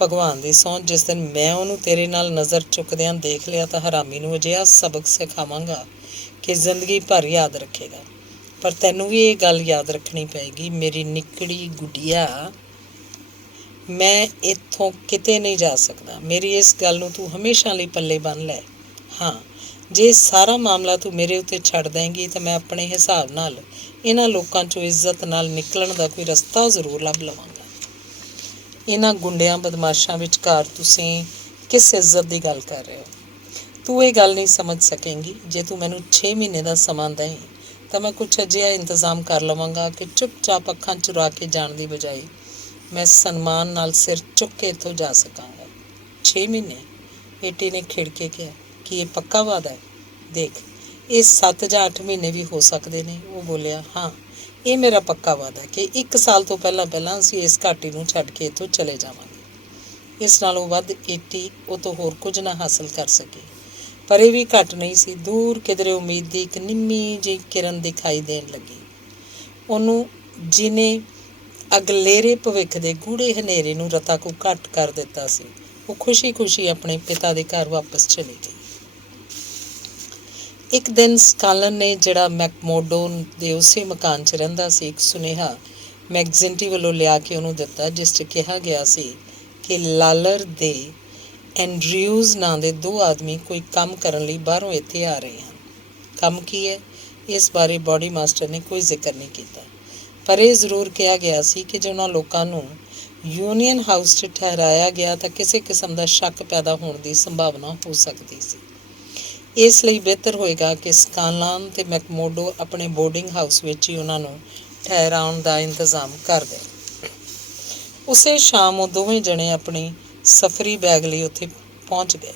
ਭਗਵਾਨ ਦੀ ਸਹੁੰ, ਜਿਸ ਦਿਨ ਮੈਂ ਉਹਨੂੰ ਤੇਰੇ ਨਾਲ ਨਜ਼ਰ ਚੁੱਕਦਿਆਂ ਦੇਖ ਲਿਆ ਤਾਂ ਹਰਾਮੀ ਨੂੰ ਅਜਿਹਾ ਸਬਕ ਸਿਖਾਵਾਂਗਾ ਕਿ ਜ਼ਿੰਦਗੀ ਭਰ ਯਾਦ ਰੱਖੇਗਾ। ਪਰ ਤੈਨੂੰ ਵੀ ਇਹ ਗੱਲ ਯਾਦ ਰੱਖਣੀ ਪਏਗੀ, ਮੇਰੀ ਨਿੱਕੜੀ ਗੁੱਡੀਆ, ਮੈਂ ਇੱਥੋਂ ਕਿਤੇ ਨਹੀਂ ਜਾ ਸਕਦਾ। ਮੇਰੀ ਇਸ ਗੱਲ ਨੂੰ ਤੂੰ ਹਮੇਸ਼ਾ ਲਈ ਪੱਲੇ ਬੰਨ੍ਹ ਲੈ। ਹਾਂ, ਜੇ ਸਾਰਾ ਮਾਮਲਾ ਤੂੰ ਮੇਰੇ ਉੱਤੇ ਛੱਡ ਦੇਂਗੀ ਤਾਂ ਮੈਂ ਆਪਣੇ ਹਿਸਾਬ ਨਾਲ ਇਹਨਾਂ ਲੋਕਾਂ 'ਚੋਂ ਇੱਜ਼ਤ ਨਾਲ ਨਿਕਲਣ ਦਾ ਕੋਈ ਰਸਤਾ ਜ਼ਰੂਰ ਲੱਭ ਲਵਾਂਗਾ। ਇਹਨਾਂ ਗੁੰਡਿਆਂ ਬਦਮਾਸ਼ਾਂ ਵਿਚਕਾਰ ਤੁਸੀਂ ਕਿਸ ਇੱਜ਼ਤ ਦੀ ਗੱਲ ਕਰ ਰਹੇ ਹੋ? ਤੂੰ ਇਹ ਗੱਲ ਨਹੀਂ ਸਮਝ ਸਕੇਂਗੀ। ਜੇ ਤੂੰ ਮੈਨੂੰ 6 ਮਹੀਨੇ ਦਾ ਸਮਾਂ ਦੇਂ ਤਾਂ ਮੈਂ ਕੁਛ ਅਜਿਹਾ ਇੰਤਜ਼ਾਮ ਕਰ ਲਵਾਂਗਾ ਕਿ ਚੁੱਪਚਾਪ ਅੱਖਾਂ ਚੁਰਾ ਕੇ ਜਾਣ ਦੀ ਬਜਾਏ ਮੈਂ ਸਨਮਾਨ ਨਾਲ ਸਿਰ ਚੁੱਕ ਕੇ ਇੱਥੋਂ ਜਾ ਸਕਾਂਗਾ। 6 ਮਹੀਨੇ? ਬੇਟੀ ਨੇ ਖਿੜ ਕੇ ਕਿਹਾ। ਕੀ ਇਹ ਪੱਕਾ ਵਾਅਦਾ ਹੈ? ਦੇਖ, ਇਹ 7 ਜਾਂ 8 ਮਹੀਨੇ ਵੀ ਹੋ ਸਕਦੇ ਨੇ। ਉਹ ਬੋਲਿਆ, ਹਾਂ, ਇਹ ਮੇਰਾ ਪੱਕਾ ਵਾਅਦਾ ਹੈ ਕਿ 1 ਸਾਲ ਤੋਂ ਪਹਿਲਾਂ ਅਸੀਂ ਇਸ ਘਾਟੀ ਨੂੰ ਛੱਡ ਕੇ ਇੱਥੋਂ ਚਲੇ ਜਾਵਾਂਗੇ। ਇਸ ਨਾਲੋਂ ਵੱਧ ਏਟੀ ਉਹ ਤੋਂ ਹੋਰ ਕੁਝ ਨਾ ਹਾਸਲ ਕਰ ਸਕੇ। ਪਰ ਇਹ ਵੀ ਘੱਟ ਨਹੀਂ ਸੀ। ਦੂਰ ਕਿਧਰੇ ਉਮੀਦ ਦੀ ਇੱਕ ਨਿੰਮੀ ਜਿਹੀ ਕਿਰਨ ਦਿਖਾਈ ਦੇਣ ਲੱਗੀ। ਉਹਨੂੰ ਜਿਹਨੇ ਅਗਲੇਰੇ ਭਵਿੱਖ ਦੇ ਗੂੜੇ ਹਨੇਰੇ ਨੂੰ ਰਤਾ ਕੁ ਘੱਟ ਕਰ ਦਿੱਤਾ ਸੀ। ਉਹ ਖੁਸ਼ੀ ਆਪਣੇ ਪਿਤਾ ਦੇ ਘਰ ਵਾਪਸ ਚਲੀ ਗਈ। ਇੱਕ ਦਿਨ ਸਕਾਲਨ ਨੇ, ਜਿਹੜਾ ਮੈਕਮੋਰਡੋ ਦੇ ਉਸੇ ਮਕਾਨ 'ਚ ਰਹਿੰਦਾ ਸੀ, ਇੱਕ ਸੁਨੇਹਾ ਮੈਗਜ਼ਿਨਟੀ ਵੱਲੋਂ ਲਿਆ ਕੇ ਉਹਨੂੰ ਦਿੱਤਾ, ਜਿਸ 'ਚ ਕਿਹਾ ਗਿਆ ਸੀ ਕਿ ਲਾਲਰ ਦੇ ਐਂਡਰਿਊਜ਼ ਨਾਂ ਦੇ 2 ਆਦਮੀ ਕੋਈ ਕੰਮ ਕਰਨ ਲਈ ਬਾਹਰੋਂ ਇੱਥੇ ਆ ਰਹੇ ਹਨ। ਕੰਮ ਕੀ ਹੈ, ਇਸ ਬਾਰੇ ਬੌਡੀ ਮਾਸਟਰ ਨੇ ਕੋਈ ਜ਼ਿਕਰ ਨਹੀਂ ਕੀਤਾ। ਪਰ ਇਹ ਜ਼ਰੂਰ ਕਿਹਾ ਗਿਆ ਸੀ ਕਿ ਜੇ ਉਹਨਾਂ ਲੋਕਾਂ ਨੂੰ ਯੂਨੀਅਨ ਹਾਊਸ 'ਚ ਠਹਿਰਾਇਆ ਗਿਆ ਤਾਂ ਕਿਸੇ ਕਿਸਮ ਦਾ ਸ਼ੱਕ ਪੈਦਾ ਹੋਣ ਦੀ ਸੰਭਾਵਨਾ ਹੋ ਸਕਦੀ ਸੀ। ਇਸ ਲਈ ਬਿਹਤਰ ਹੋਏਗਾ ਕਿ ਸਕਾਲਨ ਤੇ ਮੈਕਮੋਰਡੋ ਆਪਣੇ ਬੋਰਡਿੰਗ ਹਾਊਸ ਵਿੱਚ ਹੀ ਉਹਨਾਂ ਨੂੰ ਠਹਿਰਾਉਣ ਦਾ ਇੰਤਜ਼ਾਮ ਕਰ ਦੇਣ। ਉਸੇ ਸ਼ਾਮ ਉਹ ਦੋਵੇਂ ਜਣੇ ਆਪਣੀ ਸਫ਼ਰੀ ਬੈਗ ਲਈ ਉੱਥੇ ਪਹੁੰਚ ਗਏ।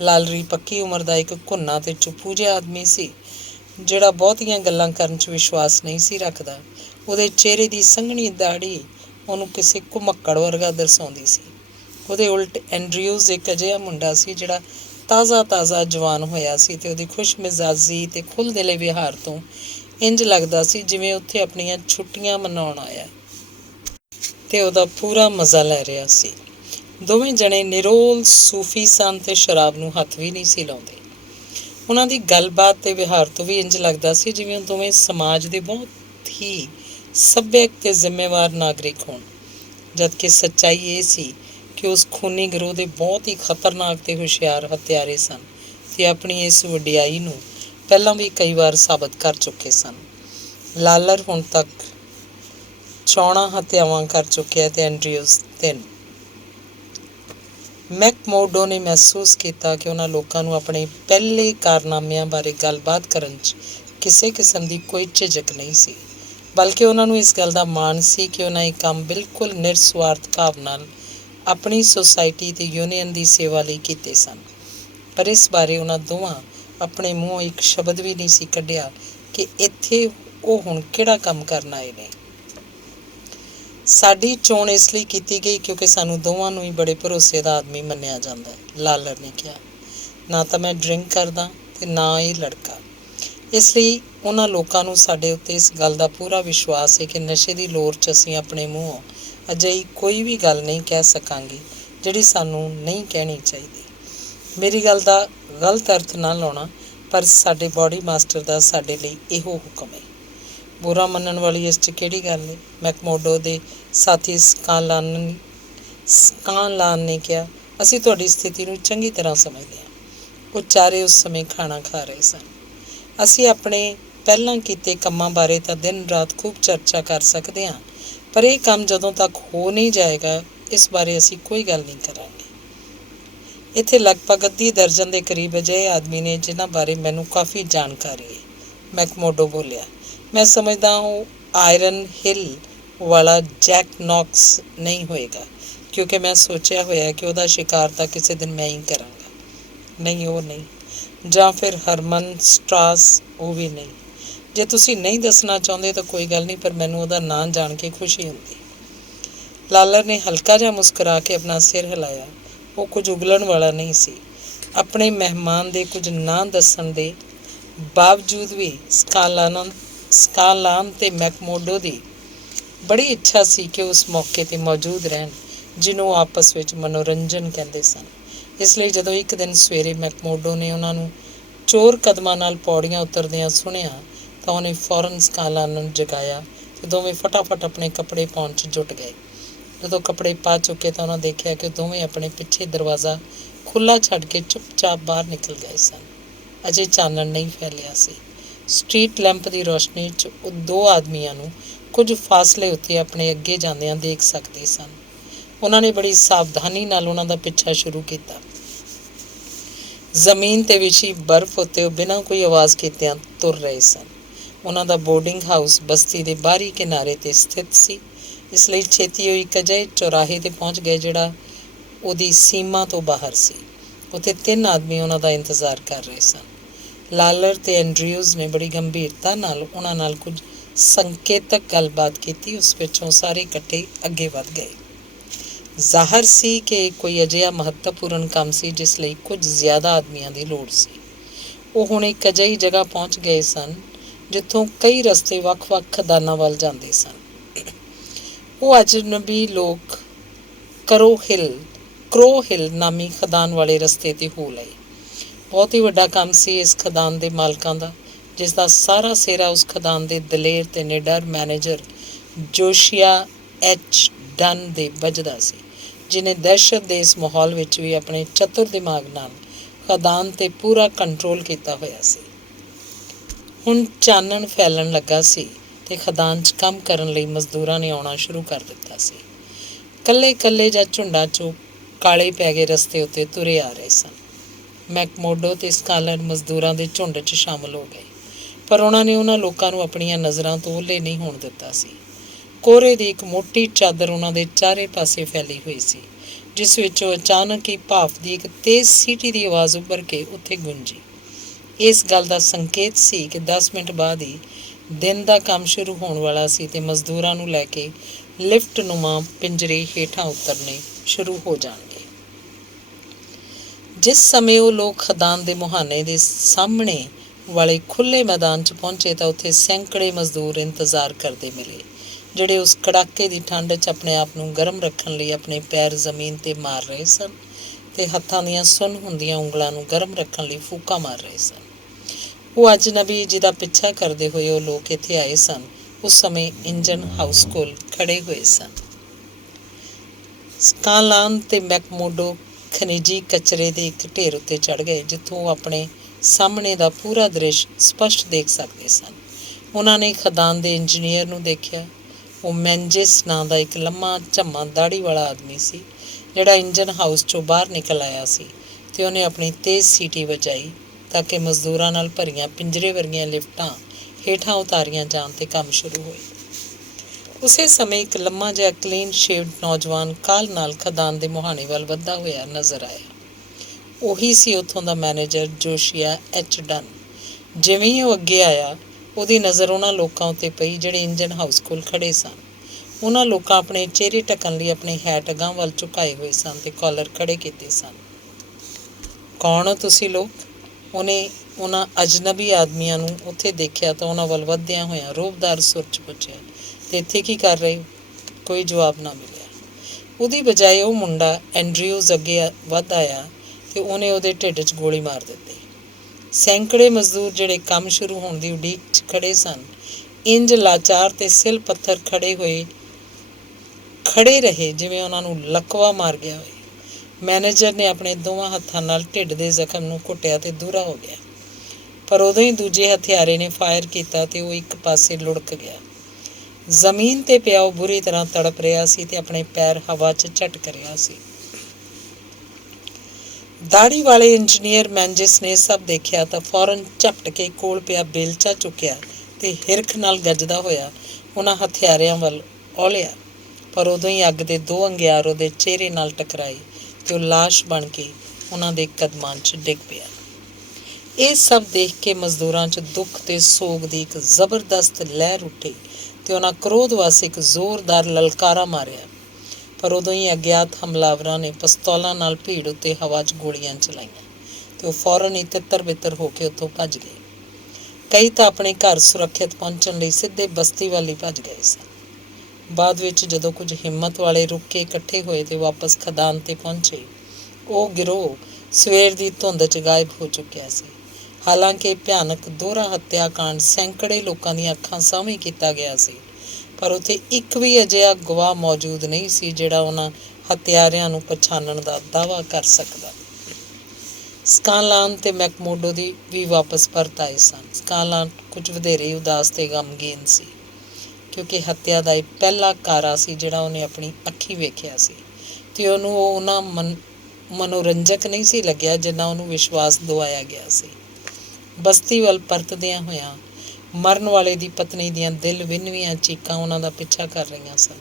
ਲਾਲਰੀ ਪੱਕੀ ਉਮਰ ਦਾ ਇੱਕ ਘੁੰਨਾ ਤੇ ਚੁੱਪੂ ਜਿਹਾ ਆਦਮੀ ਸੀ, ਜਿਹੜਾ ਬਹੁਤੀਆਂ ਗੱਲਾਂ ਕਰਨ 'ਚ ਵਿਸ਼ਵਾਸ ਨਹੀਂ ਸੀ ਰੱਖਦਾ। ਉਹਦੇ ਚਿਹਰੇ ਦੀ ਸੰਘਣੀ ਦਾੜੀ ਉਹਨੂੰ ਕਿਸੇ ਘੁਮੱਕੜ ਵਰਗਾ ਦਰਸਾਉਂਦੀ ਸੀ। ਉਹਦੇ ਉਲਟ ਐਂਡਰਿਊਜ਼ ਇੱਕ ਅਜਿਹਾ ਮੁੰਡਾ ਸੀ ਜਿਹੜਾ ਤਾਜ਼ਾ ਜਵਾਨ ਹੋਇਆ ਸੀ ਤੇ ਉਹਦੀ ਖੁਸ਼ ਮਿਜ਼ਾਜੀ ਤੇ ਖੁੱਲ੍ਹ ਦਿਲੇ ਵਿਹਾਰ ਤੋਂ ਇੰਝ ਲੱਗਦਾ ਸੀ ਜਿਵੇਂ ਉੱਥੇ ਆਪਣੀਆਂ ਛੁੱਟੀਆਂ ਮਨਾਉਣ ਆਇਆ ਤੇ ਉਹਦਾ ਪੂਰਾ ਮਜ਼ਾ ਲੈ ਰਿਹਾ ਸੀ। ਦੋਵੇਂ ਜਣੇ ਨਿਰੋਲ ਸੂਫੀ ਸਨ ਤੇ ਸ਼ਰਾਬ ਨੂੰ ਹੱਥ ਵੀ ਨਹੀਂ ਸੀ ਲਾਉਂਦੇ। ਉਹਨਾਂ ਦੀ ਗੱਲਬਾਤ ਤੇ ਵਿਹਾਰ ਤੋਂ ਵੀ ਇੰਝ ਲੱਗਦਾ ਸੀ ਜਿਵੇਂ ਉਹ ਦੋਵੇਂ ਸਮਾਜ ਦੇ ਬਹੁਤ ਹੀ ਸੱਭਿਅਕ ਤੇ ਜ਼ਿੰਮੇਵਾਰ ਨਾਗਰਿਕ ਹੋਣ। ਜਦਕਿ ਸੱਚਾਈ ਇਹ ਸੀ ਕਿ ਉਸ ਖੂਨੀ ਗਰੋਹ ਦੇ ਬਹੁਤ ਹੀ ਖਤਰਨਾਕ ਤੇ ਹੁਸ਼ਿਆਰ ਹੱਤਿਆਰੇ ਸਨ ਤੇ ਆਪਣੀ ਇਸ ਵਡਿਆਈ ਨੂੰ ਪਹਿਲਾਂ ਵੀ ਕਈ ਵਾਰ ਸਾਬਤ ਕਰ ਚੁੱਕੇ ਸਨ। ਲਾਲਰ ਹੁਣ ਤੱਕ 14 ਹੱਤਿਆਵਾਂ ਕਰ ਚੁੱਕਿਆ ਤੇ ਐਂਡਰਿਊਜ਼ 3। ਮੈਕਮੋਰਡੋ ਨੇ ਮਹਿਸੂਸ ਕੀਤਾ ਕਿ ਉਹਨਾਂ ਲੋਕਾਂ ਨੂੰ ਆਪਣੇ ਪਹਿਲੇ ਕਾਰਨਾਮਿਆਂ ਬਾਰੇ ਗੱਲਬਾਤ ਕਰਨ 'ਚ ਕਿਸੇ ਕਿਸਮ ਦੀ ਕੋਈ ਝਿਜਕ ਨਹੀਂ ਸੀ, ਬਲਕਿ ਉਹਨਾਂ ਨੂੰ ਇਸ ਗੱਲ ਦਾ ਮਾਣ ਸੀ ਕਿ ਉਹਨਾਂ ਇਹ ਕੰਮ ਬਿਲਕੁਲ ਨਿਰਸੁਆਰਥ ਭਾਵ ਨਾਲ ਆਪਣੀ ਸੁਸਾਇਟੀ ਤੇ ਯੂਨੀਅਨ ਦੀ ਸੇਵਾ ਲਈ ਕੀਤੇ ਸਨ। ਪਰ ਇਸ ਬਾਰੇ ਉਹਨਾਂ ਦੋਵਾਂ ਆਪਣੇ ਮੂੰਹੋਂ ਇੱਕ ਸ਼ਬਦ ਵੀ ਨਹੀਂ ਸੀ ਕੱਢਿਆ ਕਿ ਇੱਥੇ ਉਹ ਹੁਣ ਕਿਹੜਾ ਕੰਮ ਕਰਨ ਆਏ ਨੇ। ਸਾਡੀ ਚੋਣ ਇਸ ਲਈ ਕੀਤੀ ਗਈ ਕਿਉਂਕਿ ਸਾਨੂੰ ਦੋਵਾਂ ਨੂੰ ਹੀ ਬੜੇ ਭਰੋਸੇ ਦਾ ਆਦਮੀ ਮੰਨਿਆ ਜਾਂਦਾ ਹੈ, ਲਾਲਰ ਨੇ ਕਿਹਾ। ਨਾ ਤਾਂ ਮੈਂ ਡਰਿੰਕ ਕਰਦਾ ਤੇ ਨਾ ਇਹ ਲੜਕਾ। ਇਸ ਲਈ ਉਹਨਾਂ ਲੋਕਾਂ ਨੂੰ ਸਾਡੇ ਉੱਤੇ ਇਸ ਗੱਲ ਦਾ ਪੂਰਾ ਵਿਸ਼ਵਾਸ ਹੈ ਕਿ ਨਸ਼ੇ ਦੀ ਲੋਰ 'ਚ ਅਸੀਂ ਆਪਣੇ ਮੂੰਹੋਂ ਅਜਿਹੀ ਕੋਈ ਵੀ ਗੱਲ ਨਹੀਂ ਕਹਿ ਸਕਾਂਗੇ ਜਿਹੜੀ ਸਾਨੂੰ ਨਹੀਂ ਕਹਿਣੀ ਚਾਹੀਦੀ। ਮੇਰੀ ਗੱਲ ਦਾ ਗਲਤ ਅਰਥ ਨਾ ਲਾਉਣਾ, ਪਰ ਸਾਡੇ ਬੋਡੀ ਮਾਸਟਰ ਦਾ ਸਾਡੇ ਲਈ ਇਹੋ ਹੁਕਮ ਹੈ। ਬੁਰਾ ਮੰਨਣ ਵਾਲੀ ਇਸ 'ਚ ਕਿਹੜੀ ਗੱਲ ਹੈ? ਮੈਕਮੋਡੋ ਦੇ ਸਾਥੀ ਸਕਾਲਾਨ ਨੇ ਕਿਹਾ, ਅਸੀਂ ਤੁਹਾਡੀ ਸਥਿਤੀ ਨੂੰ ਚੰਗੀ ਤਰ੍ਹਾਂ ਸਮਝਦੇ ਹਾਂ। ਉਹ ਚਾਰੇ ਉਸ ਸਮੇਂ ਖਾਣਾ ਖਾ ਰਹੇ ਸਨ। ਅਸੀਂ ਆਪਣੇ ਪਹਿਲਾਂ ਕੀਤੇ ਕੰਮਾਂ ਬਾਰੇ ਤਾਂ ਦਿਨ ਰਾਤ ਖੂਬ ਚਰਚਾ ਕਰ ਸਕਦੇ ਹਾਂ, ਪਰ ਇਹ ਕੰਮ ਜਦੋਂ ਤੱਕ ਹੋ ਨਹੀਂ ਜਾਏਗਾ, ਇਸ ਬਾਰੇ ਅਸੀਂ ਕੋਈ ਗੱਲ ਨਹੀਂ ਕਰਾਂਗੇ। ਇੱਥੇ ਲਗਭਗ ਅੱਧੀ ਦਰਜਨ ਦੇ ਕਰੀਬ ਅਜਿਹੇ ਆਦਮੀ ਨੇ ਜਿਨ੍ਹਾਂ ਬਾਰੇ ਮੈਨੂੰ ਕਾਫੀ ਜਾਣਕਾਰੀ ਹੈ, ਮੈਕਮੋਡੋ ਬੋਲਿਆ। ਮੈਂ ਸਮਝਦਾ ਉਹ ਆਇਰਨ ਹਿੱਲ ਵਾਲਾ ਜੈਕ ਨੌਕਸ ਨਹੀਂ ਹੋਏਗਾ, ਕਿਉਂਕਿ ਮੈਂ ਸੋਚਿਆ ਹੋਇਆ ਕਿ ਉਹਦਾ ਸ਼ਿਕਾਰ ਤਾਂ ਕਿਸੇ ਦਿਨ ਮੈਂ ਹੀ ਕਰਾਂਗਾ। ਨਹੀਂ, ਉਹ ਨਹੀਂ। ਜਾਂ ਫਿਰ ਹਰਮਨ ਸਟਰਾਸ, ਉਹ ਵੀ ਨਹੀਂ। ਜੇ ਤੁਸੀਂ ਨਹੀਂ ਦੱਸਣਾ ਚਾਹੁੰਦੇ ਤਾਂ ਕੋਈ ਗੱਲ ਨਹੀਂ, ਪਰ ਮੈਨੂੰ ਉਹਦਾ ਨਾਂ ਜਾਣ ਕੇ ਖੁਸ਼ੀ ਹੁੰਦੀ। ਲਾਲਰ ਨੇ ਹਲਕਾ ਜਿਹਾ ਮੁਸਕਰਾ ਕੇ ਆਪਣਾ ਸਿਰ ਹਿਲਾਇਆ। ਉਹ ਕੁਝ ਉਗਲਣ ਵਾਲਾ ਨਹੀਂ ਸੀ। ਆਪਣੇ ਮਹਿਮਾਨ ਦੇ ਕੁਝ ਨਾ ਦੱਸਣ ਦੇ ਬਾਵਜੂਦ ਵੀ ਸਕਾਲਾਨ ਤੇ ਮੈਕਮੋਡੋ ਦੀ ਬੜੀ ਇੱਛਾ ਸੀ ਕਿ ਉਸ ਮੌਕੇ 'ਤੇ ਮੌਜੂਦ ਰਹਿਣ ਜਿਹਨੂੰ ਆਪਸ ਵਿੱਚ ਮਨੋਰੰਜਨ ਕਹਿੰਦੇ ਸਨ। ਇਸ ਲਈ ਜਦੋਂ ਇੱਕ ਦਿਨ ਸਵੇਰੇ ਮੈਕਮੋਡੋ ਨੇ ਉਹਨਾਂ ਨੂੰ ਚੋਰ ਕਦਮਾਂ ਨਾਲ ਪੌੜੀਆਂ ਉਤਰਦਿਆਂ ਸੁਣਿਆ ਤਾਂ ਉਹਨੇ ਫੌਰਨ ਸਕਾਲਾਨ ਨੂੰ ਜਗਾਇਆ ਅਤੇ ਦੋਵੇਂ ਫਟਾਫਟ ਆਪਣੇ ਕੱਪੜੇ ਪਾਉਣ 'ਚ ਜੁਟ ਗਏ। ਜਦੋਂ ਕੱਪੜੇ ਪਾ ਚੁੱਕੇ ਤਾਂ ਉਹਨਾਂ ਦੇਖਿਆ ਕਿ ਦੋਵੇਂ ਆਪਣੇ ਪਿੱਛੇ ਦਰਵਾਜ਼ਾ ਖੁੱਲ੍ਹਾ ਛੱਡ ਕੇ ਚੁੱਪਚਾਪ ਬਾਹਰ ਨਿਕਲ ਗਏ ਸਨ। ਅਜੇ ਚਾਨਣ ਨਹੀਂ ਫੈਲਿਆ ਸੀ। ਸਟਰੀਟ ਲੈਂਪ ਦੀ ਰੋਸ਼ਨੀ 'ਚ ਉਹ ਦੋ ਆਦਮੀਆਂ ਨੂੰ ਕੁਝ ਫਾਸਲੇ ਉੱਤੇ ਆਪਣੇ ਅੱਗੇ ਜਾਂਦਿਆਂ ਦੇਖ ਸਕਦੇ ਸਨ। ਉਹਨਾਂ ਨੇ ਬੜੀ ਸਾਵਧਾਨੀ ਨਾਲ ਉਹਨਾਂ ਦਾ ਪਿੱਛਾ ਸ਼ੁਰੂ ਕੀਤਾ। ਜ਼ਮੀਨ 'ਤੇ ਵਿਛੀ ਬਰਫ਼ ਉੱਤੇ ਉਹ ਬਿਨਾਂ ਕੋਈ ਆਵਾਜ਼ ਕੀਤਿਆਂ ਤੁਰ ਰਹੇ ਸਨ। ਉਹਨਾਂ ਦਾ ਬੋਰਡਿੰਗ ਹਾਊਸ ਬਸਤੀ ਦੇ ਬਾਹਰੀ ਕਿਨਾਰੇ 'ਤੇ ਸਥਿਤ ਸੀ, ਇਸ ਲਈ ਛੇਤੀ ਉਹ ਇੱਕ ਅਜਿਹੇ ਚੌਰਾਹੇ 'ਤੇ ਪਹੁੰਚ ਗਏ ਜਿਹੜਾ ਉਹਦੀ ਸੀਮਾ ਤੋਂ ਬਾਹਰ ਸੀ। ਉੱਥੇ 3 ਆਦਮੀ ਉਹਨਾਂ ਦਾ ਇੰਤਜ਼ਾਰ ਕਰ ਰਹੇ ਸਨ। ਲਾਲਰ ਤੇ ਐਂਡਰਿਊਜ਼ ਨੇ ਬੜੀ ਗੰਭੀਰਤਾ ਨਾਲ ਉਹਨਾਂ ਨਾਲ ਕੁਝ ਸੰਕੇਤਕ ਗੱਲਬਾਤ ਕੀਤੀ। ਉਸ ਪਿੱਛੋਂ ਸਾਰੇ ਇਕੱਠੇ ਅੱਗੇ ਵੱਧ ਗਏ। ਜ਼ਾਹਰ ਸੀ ਕਿ ਇਹ ਕੋਈ ਅਜਿਹਾ ਮਹੱਤਵਪੂਰਨ ਕੰਮ ਸੀ ਜਿਸ ਲਈ ਕੁਝ ਜ਼ਿਆਦਾ ਆਦਮੀਆਂ ਦੀ ਲੋੜ ਸੀ। ਉਹ ਹੁਣ ਇੱਕ ਅਜਿਹੀ ਜਗ੍ਹਾ ਪਹੁੰਚ ਗਏ ਸਨ ਜਿੱਥੋਂ ਕਈ ਰਸਤੇ ਵੱਖ-ਵੱਖ ਖਦਾਨਾਂ ਵੱਲ ਜਾਂਦੇ ਸਨ। ਉਹ ਅਜਨਬੀ ਲੋਕ ਕਰੋ ਹਿੱਲ ਨਾਮੀ ਖਦਾਨ ਵਾਲੇ ਰਸਤੇ 'ਤੇ ਹੋ ਲਏ। ਬਹੁਤ ਹੀ ਵੱਡਾ ਕੰਮ ਸੀ ਇਸ ਖਦਾਨ ਦੇ ਮਾਲਕਾਂ ਦਾ, ਜਿਸ ਦਾ ਸਾਰਾ ਸਿਹਰਾ ਉਸ ਖਦਾਨ ਦੇ ਦਲੇਰ ਤੇ ਨਿਡਰ ਮੈਨੇਜਰ ਜੋਸ਼ੀਆ ਐਚ ਡਨ ਦੇ ਵੱਜਦਾ ਸੀ, ਜਿਹਨੇ ਦਹਿਸ਼ਤ ਦੇ ਇਸ ਮਾਹੌਲ ਵਿੱਚ ਵੀ ਆਪਣੇ ਚਤੁਰ ਦਿਮਾਗ ਨਾਲ ਖਦਾਨ 'ਤੇ ਪੂਰਾ ਕੰਟਰੋਲ ਕੀਤਾ ਹੋਇਆ ਸੀ। ਹੁਣ ਚਾਨਣ ਫੈਲਣ ਲੱਗਾ ਸੀ ਤੇ ਖਦਾਨ 'ਚ ਕੰਮ ਕਰਨ ਲਈ ਮਜ਼ਦੂਰਾਂ ਨੇ ਆਉਣਾ ਸ਼ੁਰੂ ਕਰ ਦਿੱਤਾ ਸੀ। ਇਕੱਲੇ ਜਾਂ ਝੁੰਡਾਂ 'ਚੋਂ ਕਾਲੇ ਪੈ ਗਏ ਰਸਤੇ ਉੱਤੇ ਤੁਰੇ ਆ ਰਹੇ ਸਨ। ਮੈਕਮੋਡੋ ਤੇ ਸਕਾਲਰ ਮਜ਼ਦੂਰਾਂ ਦੇ ਝੁੰਡ 'ਚ ਸ਼ਾਮਲ ਹੋ ਗਏ, ਪਰ ਉਹਨਾਂ ਨੇ ਉਹਨਾਂ ਲੋਕਾਂ ਨੂੰ ਆਪਣੀਆਂ ਨਜ਼ਰਾਂ ਤੋਂ ਓਹਲੇ ਨਹੀਂ ਹੋਣ ਦਿੱਤਾ ਸੀ। ਕੋਹਰੇ ਦੀ ਇੱਕ ਮੋਟੀ ਚਾਦਰ ਉਹਨਾਂ ਦੇ ਚਾਰੇ ਪਾਸੇ ਫੈਲੀ ਹੋਈ ਸੀ, ਜਿਸ ਵਿੱਚੋਂ ਅਚਾਨਕ ਹੀ ਭਾਫ਼ ਦੀ ਇੱਕ ਤੇਜ਼ ਸੀਟੀ ਦੀ ਆਵਾਜ਼ ਉੱਭਰ ਕੇ ਉੱਥੇ ਗੂੰਜੀ। ਇਸ ਗੱਲ ਦਾ ਸੰਕੇਤ ਸੀ ਕਿ 10 ਮਿੰਟ ਬਾਅਦ ਹੀ ਦਿਨ ਦਾ ਕੰਮ ਸ਼ੁਰੂ ਹੋਣ ਵਾਲਾ ਸੀ ਤੇ ਮਜ਼ਦੂਰਾਂ ਨੂੰ ਲੈ ਕੇ ਲਿਫਟ ਨੁਮਾ ਪਿੰਜਰੇ ਹੇਠਾਂ ਉਤਰਨੇ ਸ਼ੁਰੂ ਹੋ ਜਾਣਗੇ। ਜਿਸ ਸਮੇਂ ਉਹ ਲੋਕ ਖਦਾਨ ਦੇ ਮੁਹਾਨੇ ਦੇ ਸਾਹਮਣੇ ਵਾਲੇ ਖੁੱਲ੍ਹੇ ਮੈਦਾਨ 'ਚ ਪਹੁੰਚੇ ਤਾਂ ਉੱਥੇ ਸੈਂਕੜੇ ਮਜ਼ਦੂਰ ਇੰਤਜ਼ਾਰ ਕਰਦੇ ਮਿਲੇ, ਜਿਹੜੇ ਉਸ ਕੜਾਕੇ ਦੀ ਠੰਡ 'ਚ ਆਪਣੇ ਆਪ ਨੂੰ ਗਰਮ ਰੱਖਣ ਲਈ ਆਪਣੇ ਪੈਰ ਜ਼ਮੀਨ 'ਤੇ ਮਾਰ ਰਹੇ ਸਨ ਤੇ ਹੱਥਾਂ ਦੀਆਂ ਸੁੰਨ ਹੁੰਦੀਆਂ ਉਂਗਲਾਂ ਨੂੰ ਗਰਮ ਰੱਖਣ ਲਈ ਫੂਕਾਂ ਮਾਰ ਰਹੇ ਸਨ। ਉਹ ਅਜਨਬੀ ਜਿਹਦਾ ਪਿੱਛਾ ਕਰਦੇ ਹੋਏ ਉਹ ਲੋਕ ਇੱਥੇ ਆਏ ਸਨ, ਉਸ ਸਮੇਂ ਇੰਜਨ ਹਾਊਸ ਕੋਲ ਖੜ੍ਹੇ ਹੋਏ ਸਨ। ਸਕਾਲਾਨ ਤੇ ਮੈਕਮੋਡੋ ਖਣਿਜੀ ਕਚਰੇ ਦੇ ਇੱਕ ਢੇਰ ਉੱਤੇ ਚੜ੍ਹ ਗਏ, ਜਿੱਥੋਂ ਉਹ ਆਪਣੇ ਸਾਹਮਣੇ ਦਾ ਪੂਰਾ ਦ੍ਰਿਸ਼ ਸਪਸ਼ਟ ਦੇਖ ਸਕਦੇ ਸਨ। ਉਹਨਾਂ ਨੇ ਖਦਾਨ ਦੇ ਇੰਜੀਨੀਅਰ ਨੂੰ ਦੇਖਿਆ। ਉਹ ਮੈਨਜਿਸ ਨਾਂ ਦਾ ਇੱਕ ਲੰਮਾ ਝੰਮਾ ਦਾੜ੍ਹੀ ਵਾਲਾ ਆਦਮੀ ਸੀ, ਜਿਹੜਾ ਇੰਜਨ ਹਾਊਸ 'ਚੋਂ ਬਾਹਰ ਨਿਕਲ ਆਇਆ ਸੀ, ਅਤੇ ਉਹਨੇ ਆਪਣੀ ਤੇਜ਼ ਸੀਟੀ ਵਜਾਈ ਤਾਂ ਕਿ ਮਜ਼ਦੂਰਾਂ ਨਾਲ ਭਰੀਆਂ ਪਿੰਜਰੇ ਵਰਗੀਆਂ ਲਿਫਟਾਂ ਹੇਠਾਂ ਉਤਾਰੀਆਂ ਜਾਣ ਤੇ ਕੰਮ ਸ਼ੁਰੂ ਹੋਏ। ਉਸੇ ਸਮੇਂ ਇੱਕ ਲੰਮਾ ਜਿਹਾ ਕਲੀਨ ਸ਼ੇਵਡ ਨੌਜਵਾਨ ਕਾਹਲ ਨਾਲ ਖਦਾਨ ਦੇ ਮੁਹਾਣੇ ਵੱਲ ਵੱਧਦਾ ਹੋਇਆ ਨਜ਼ਰ ਆਇਆ। ਉਹੀ ਸੀ ਉੱਥੋਂ ਦਾ ਮੈਨੇਜਰ ਜੋਸ਼ੀਆ ਐਚ ਡਨ। ਜਿਵੇਂ ਹੀ ਉਹ ਅੱਗੇ ਆਇਆ, ਉਹਦੀ ਨਜ਼ਰ ਉਹਨਾਂ ਲੋਕਾਂ ਉੱਤੇ ਪਈ ਜਿਹੜੇ ਇੰਜਨ ਹਾਊਸ ਕੋਲ ਖੜ੍ਹੇ ਸਨ। ਉਹਨਾਂ ਲੋਕਾਂ ਆਪਣੇ ਚਿਹਰੇ ਢੱਕਣ ਲਈ ਆਪਣੇ ਹੈਟ ਅਗਾਂਹ ਵੱਲ ਝੁਕਾਏ ਹੋਏ ਸਨ ਤੇ ਕਾਲਰ ਖੜ੍ਹੇ ਕੀਤੇ ਸਨ। ਕੌਣ ਹੋ ਤੁਸੀਂ ਲੋਕ? ਉਹਨੇ ਉਹਨਾਂ ਅਜਨਬੀ ਆਦਮੀਆਂ ਨੂੰ ਉੱਥੇ ਦੇਖਿਆ ਤਾਂ ਉਹਨਾਂ ਵੱਲ ਵਧਦਿਆਂ ਹੋਇਆਂ ਰੋਹਬਦਾਰ ਸੁਰ 'ਚ ਪੁੱਛਿਆ, ਤੇ ਇੱਥੇ ਕੀ ਕਰ ਰਹੇ ਹੋ? ਕੋਈ ਜਵਾਬ ਨਾ ਮਿਲਿਆ। ਉਹਦੀ ਬਜਾਏ ਉਹ ਮੁੰਡਾ ਐਂਡਰਿਊਜ਼ ਅੱਗੇ ਵੱਧ ਆਇਆ ਅਤੇ ਉਹਨੇ ਉਹਦੇ ਢਿੱਡ 'ਚ ਗੋਲੀ ਮਾਰ ਦਿੱਤੀ। ਸੈਂਕੜੇ ਮਜ਼ਦੂਰ ਜਿਹੜੇ ਕੰਮ ਸ਼ੁਰੂ ਹੋਣ ਦੀ ਉਡੀਕ 'ਚ ਖੜ੍ਹੇ ਸਨ, ਇੰਜ ਲਾਚਾਰ ਅਤੇ ਸਿਲ ਪੱਥਰ ਖੜ੍ਹੇ ਰਹੇ ਜਿਵੇਂ ਉਹਨਾਂ ਨੂੰ ਲਕਵਾ ਮਾਰ ਗਿਆ ਹੋਵੇ। ਮੈਨੇਜਰ ਨੇ ਆਪਣੇ ਦੋਵਾਂ ਹੱਥਾਂ ਨਾਲ ਢਿੱਡ ਦੇ ਜ਼ਖਮ ਨੂੰ ਘੁੱਟਿਆ ਅਤੇ ਦੂਰਾ ਹੋ ਗਿਆ, ਪਰ ਉਦੋਂ ਹੀ ਦੂਜੇ ਹਥਿਆਰੇ ਨੇ ਫਾਇਰ ਕੀਤਾ ਅਤੇ ਉਹ ਇੱਕ ਪਾਸੇ ਲੁੜਕ ਗਿਆ। ਜ਼ਮੀਨ 'ਤੇ ਪਿਆ ਉਹ ਬੁਰੀ ਤਰ੍ਹਾਂ ਤੜਪ ਰਿਹਾ ਸੀ ਅਤੇ ਆਪਣੇ ਪੈਰ ਹਵਾ 'ਚ ਝਟਕ ਰਿਹਾ ਸੀ। ਦਾੜੀ ਵਾਲੇ ਇੰਜੀਨੀਅਰ ਮੈਨਜਿਸ ਨੇ ਸਭ ਦੇਖਿਆ ਤਾਂ ਫੌਰਨ ਝਪਟ ਕੇ ਕੋਲ ਪਿਆ ਬੇਲਚਾ ਚੁੱਕਿਆ ਅਤੇ ਹਿਰਖ ਨਾਲ ਗੱਜਦਾ ਹੋਇਆ ਉਹਨਾਂ ਹਥਿਆਰਿਆਂ ਵੱਲ ਔਲਿਆ, ਪਰ ਉਦੋਂ ਹੀ ਅੱਗ ਦੇ ਦੋ ਅੰਗਿਆਰ ਉਹਦੇ ਚਿਹਰੇ ਨਾਲ ਟਕਰਾਏ ਅਤੇ ਉਹ ਲਾਸ਼ ਬਣ ਕੇ ਉਹਨਾਂ ਦੇ ਕਦਮਾਂ 'ਚ ਡਿੱਗ ਪਿਆ। ਇਹ ਸਭ ਦੇਖ ਕੇ ਮਜ਼ਦੂਰਾਂ 'ਚ ਦੁੱਖ ਅਤੇ ਸੋਗ ਦੀ ਇੱਕ ਜ਼ਬਰਦਸਤ ਲਹਿਰ ਉੱਠੀ ਅਤੇ ਉਹਨਾਂ ਕ੍ਰੋਧ ਵੱਸ ਇੱਕ ਜ਼ੋਰਦਾਰ ਲਲਕਾਰਾ ਮਾਰਿਆ, ਪਰ ਉਦੋਂ ਹੀ ਅਗਿਆਤ ਹਮਲਾਵਰਾਂ ਨੇ ਪਿਸਤੌਲਾਂ ਨਾਲ ਭੀੜ ਉੱਤੇ ਹਵਾ 'ਚ ਗੋਲੀਆਂ ਚਲਾਈਆਂ ਅਤੇ ਉਹ ਫੌਰਨ ਹੀ ਤਿੱਤਰ ਬਿੱਤਰ ਹੋ ਕੇ ਉੱਥੋਂ ਭੱਜ ਗਏ। ਕਈ ਤਾਂ ਆਪਣੇ ਘਰ ਸੁਰੱਖਿਅਤ ਪਹੁੰਚਣ ਲਈ ਸਿੱਧੇ ਬਸਤੀ ਵੱਲ ਹੀ ਭੱਜ ਗਏ ਸਨ। ਬਾਅਦ ਵਿੱਚ ਜਦੋਂ ਕੁਝ ਹਿੰਮਤ ਵਾਲੇ ਰੁਕ ਕੇ ਇਕੱਠੇ ਹੋਏ ਅਤੇ ਵਾਪਸ ਖਦਾਨ 'ਤੇ ਪਹੁੰਚੇ, ਉਹ ਗਿਰੋਹ ਸਵੇਰ ਦੀ ਧੁੰਦ 'ਚ ਗਾਇਬ ਹੋ ਚੁੱਕਿਆ ਸੀ। ਹਾਲਾਂਕਿ ਭਿਆਨਕ ਦੋਹਰਾ ਹੱਤਿਆ ਕਾਂਡ ਸੈਂਕੜੇ ਲੋਕਾਂ ਦੀਆਂ ਅੱਖਾਂ ਸਾਹਮਣੇ ਕੀਤਾ ਗਿਆ ਸੀ, ਪਰ ਉੱਥੇ ਇੱਕ ਵੀ ਅਜਿਹਾ ਗਵਾਹ ਮੌਜੂਦ ਨਹੀਂ ਸੀ ਜਿਹੜਾ ਉਹਨਾਂ ਹੱਤਿਆਰਿਆਂ ਨੂੰ ਪਛਾਣਨ ਦਾ ਦਾਅਵਾ ਕਰ ਸਕਦਾ। ਸਕਾਨਲਾਨ ਅਤੇ ਮੈਕਮੋਡੋ ਦੀ ਵੀ ਵਾਪਸ ਪਰਤ ਆਏ ਸਨ। ਸਕਾਨਲਾਨ ਕੁਝ ਵਧੇਰੇ ਉਦਾਸ ਅਤੇ ਗਮਗੀਨ ਸੀ, ਕਿਉਂਕਿ ਹੱਤਿਆ ਦਾ ਇਹ ਪਹਿਲਾ ਕਾਰਾ ਸੀ ਜਿਹੜਾ ਉਹਨੇ ਆਪਣੀ ਅੱਖੀਂ ਵੇਖਿਆ ਸੀ ਅਤੇ ਉਹਨੂੰ ਉਹ ਉਹਨਾਂ ਮਨੋਰੰਜਕ ਨਹੀਂ ਸੀ ਲੱਗਿਆ ਜਿੰਨਾ ਉਹਨੂੰ ਵਿਸ਼ਵਾਸ ਦਿਵਾਇਆ ਗਿਆ ਸੀ। ਬਸਤੀ ਵੱਲ ਪਰਤਦਿਆਂ ਹੋਇਆਂ ਮਰਨ ਵਾਲੇ ਦੀ ਪਤਨੀ ਦੀਆਂ ਦਿਲ ਵਿੰਨਵੀਆਂ ਚੀਕਾਂ ਉਹਨਾਂ ਦਾ ਪਿੱਛਾ ਕਰ ਰਹੀਆਂ ਸਨ।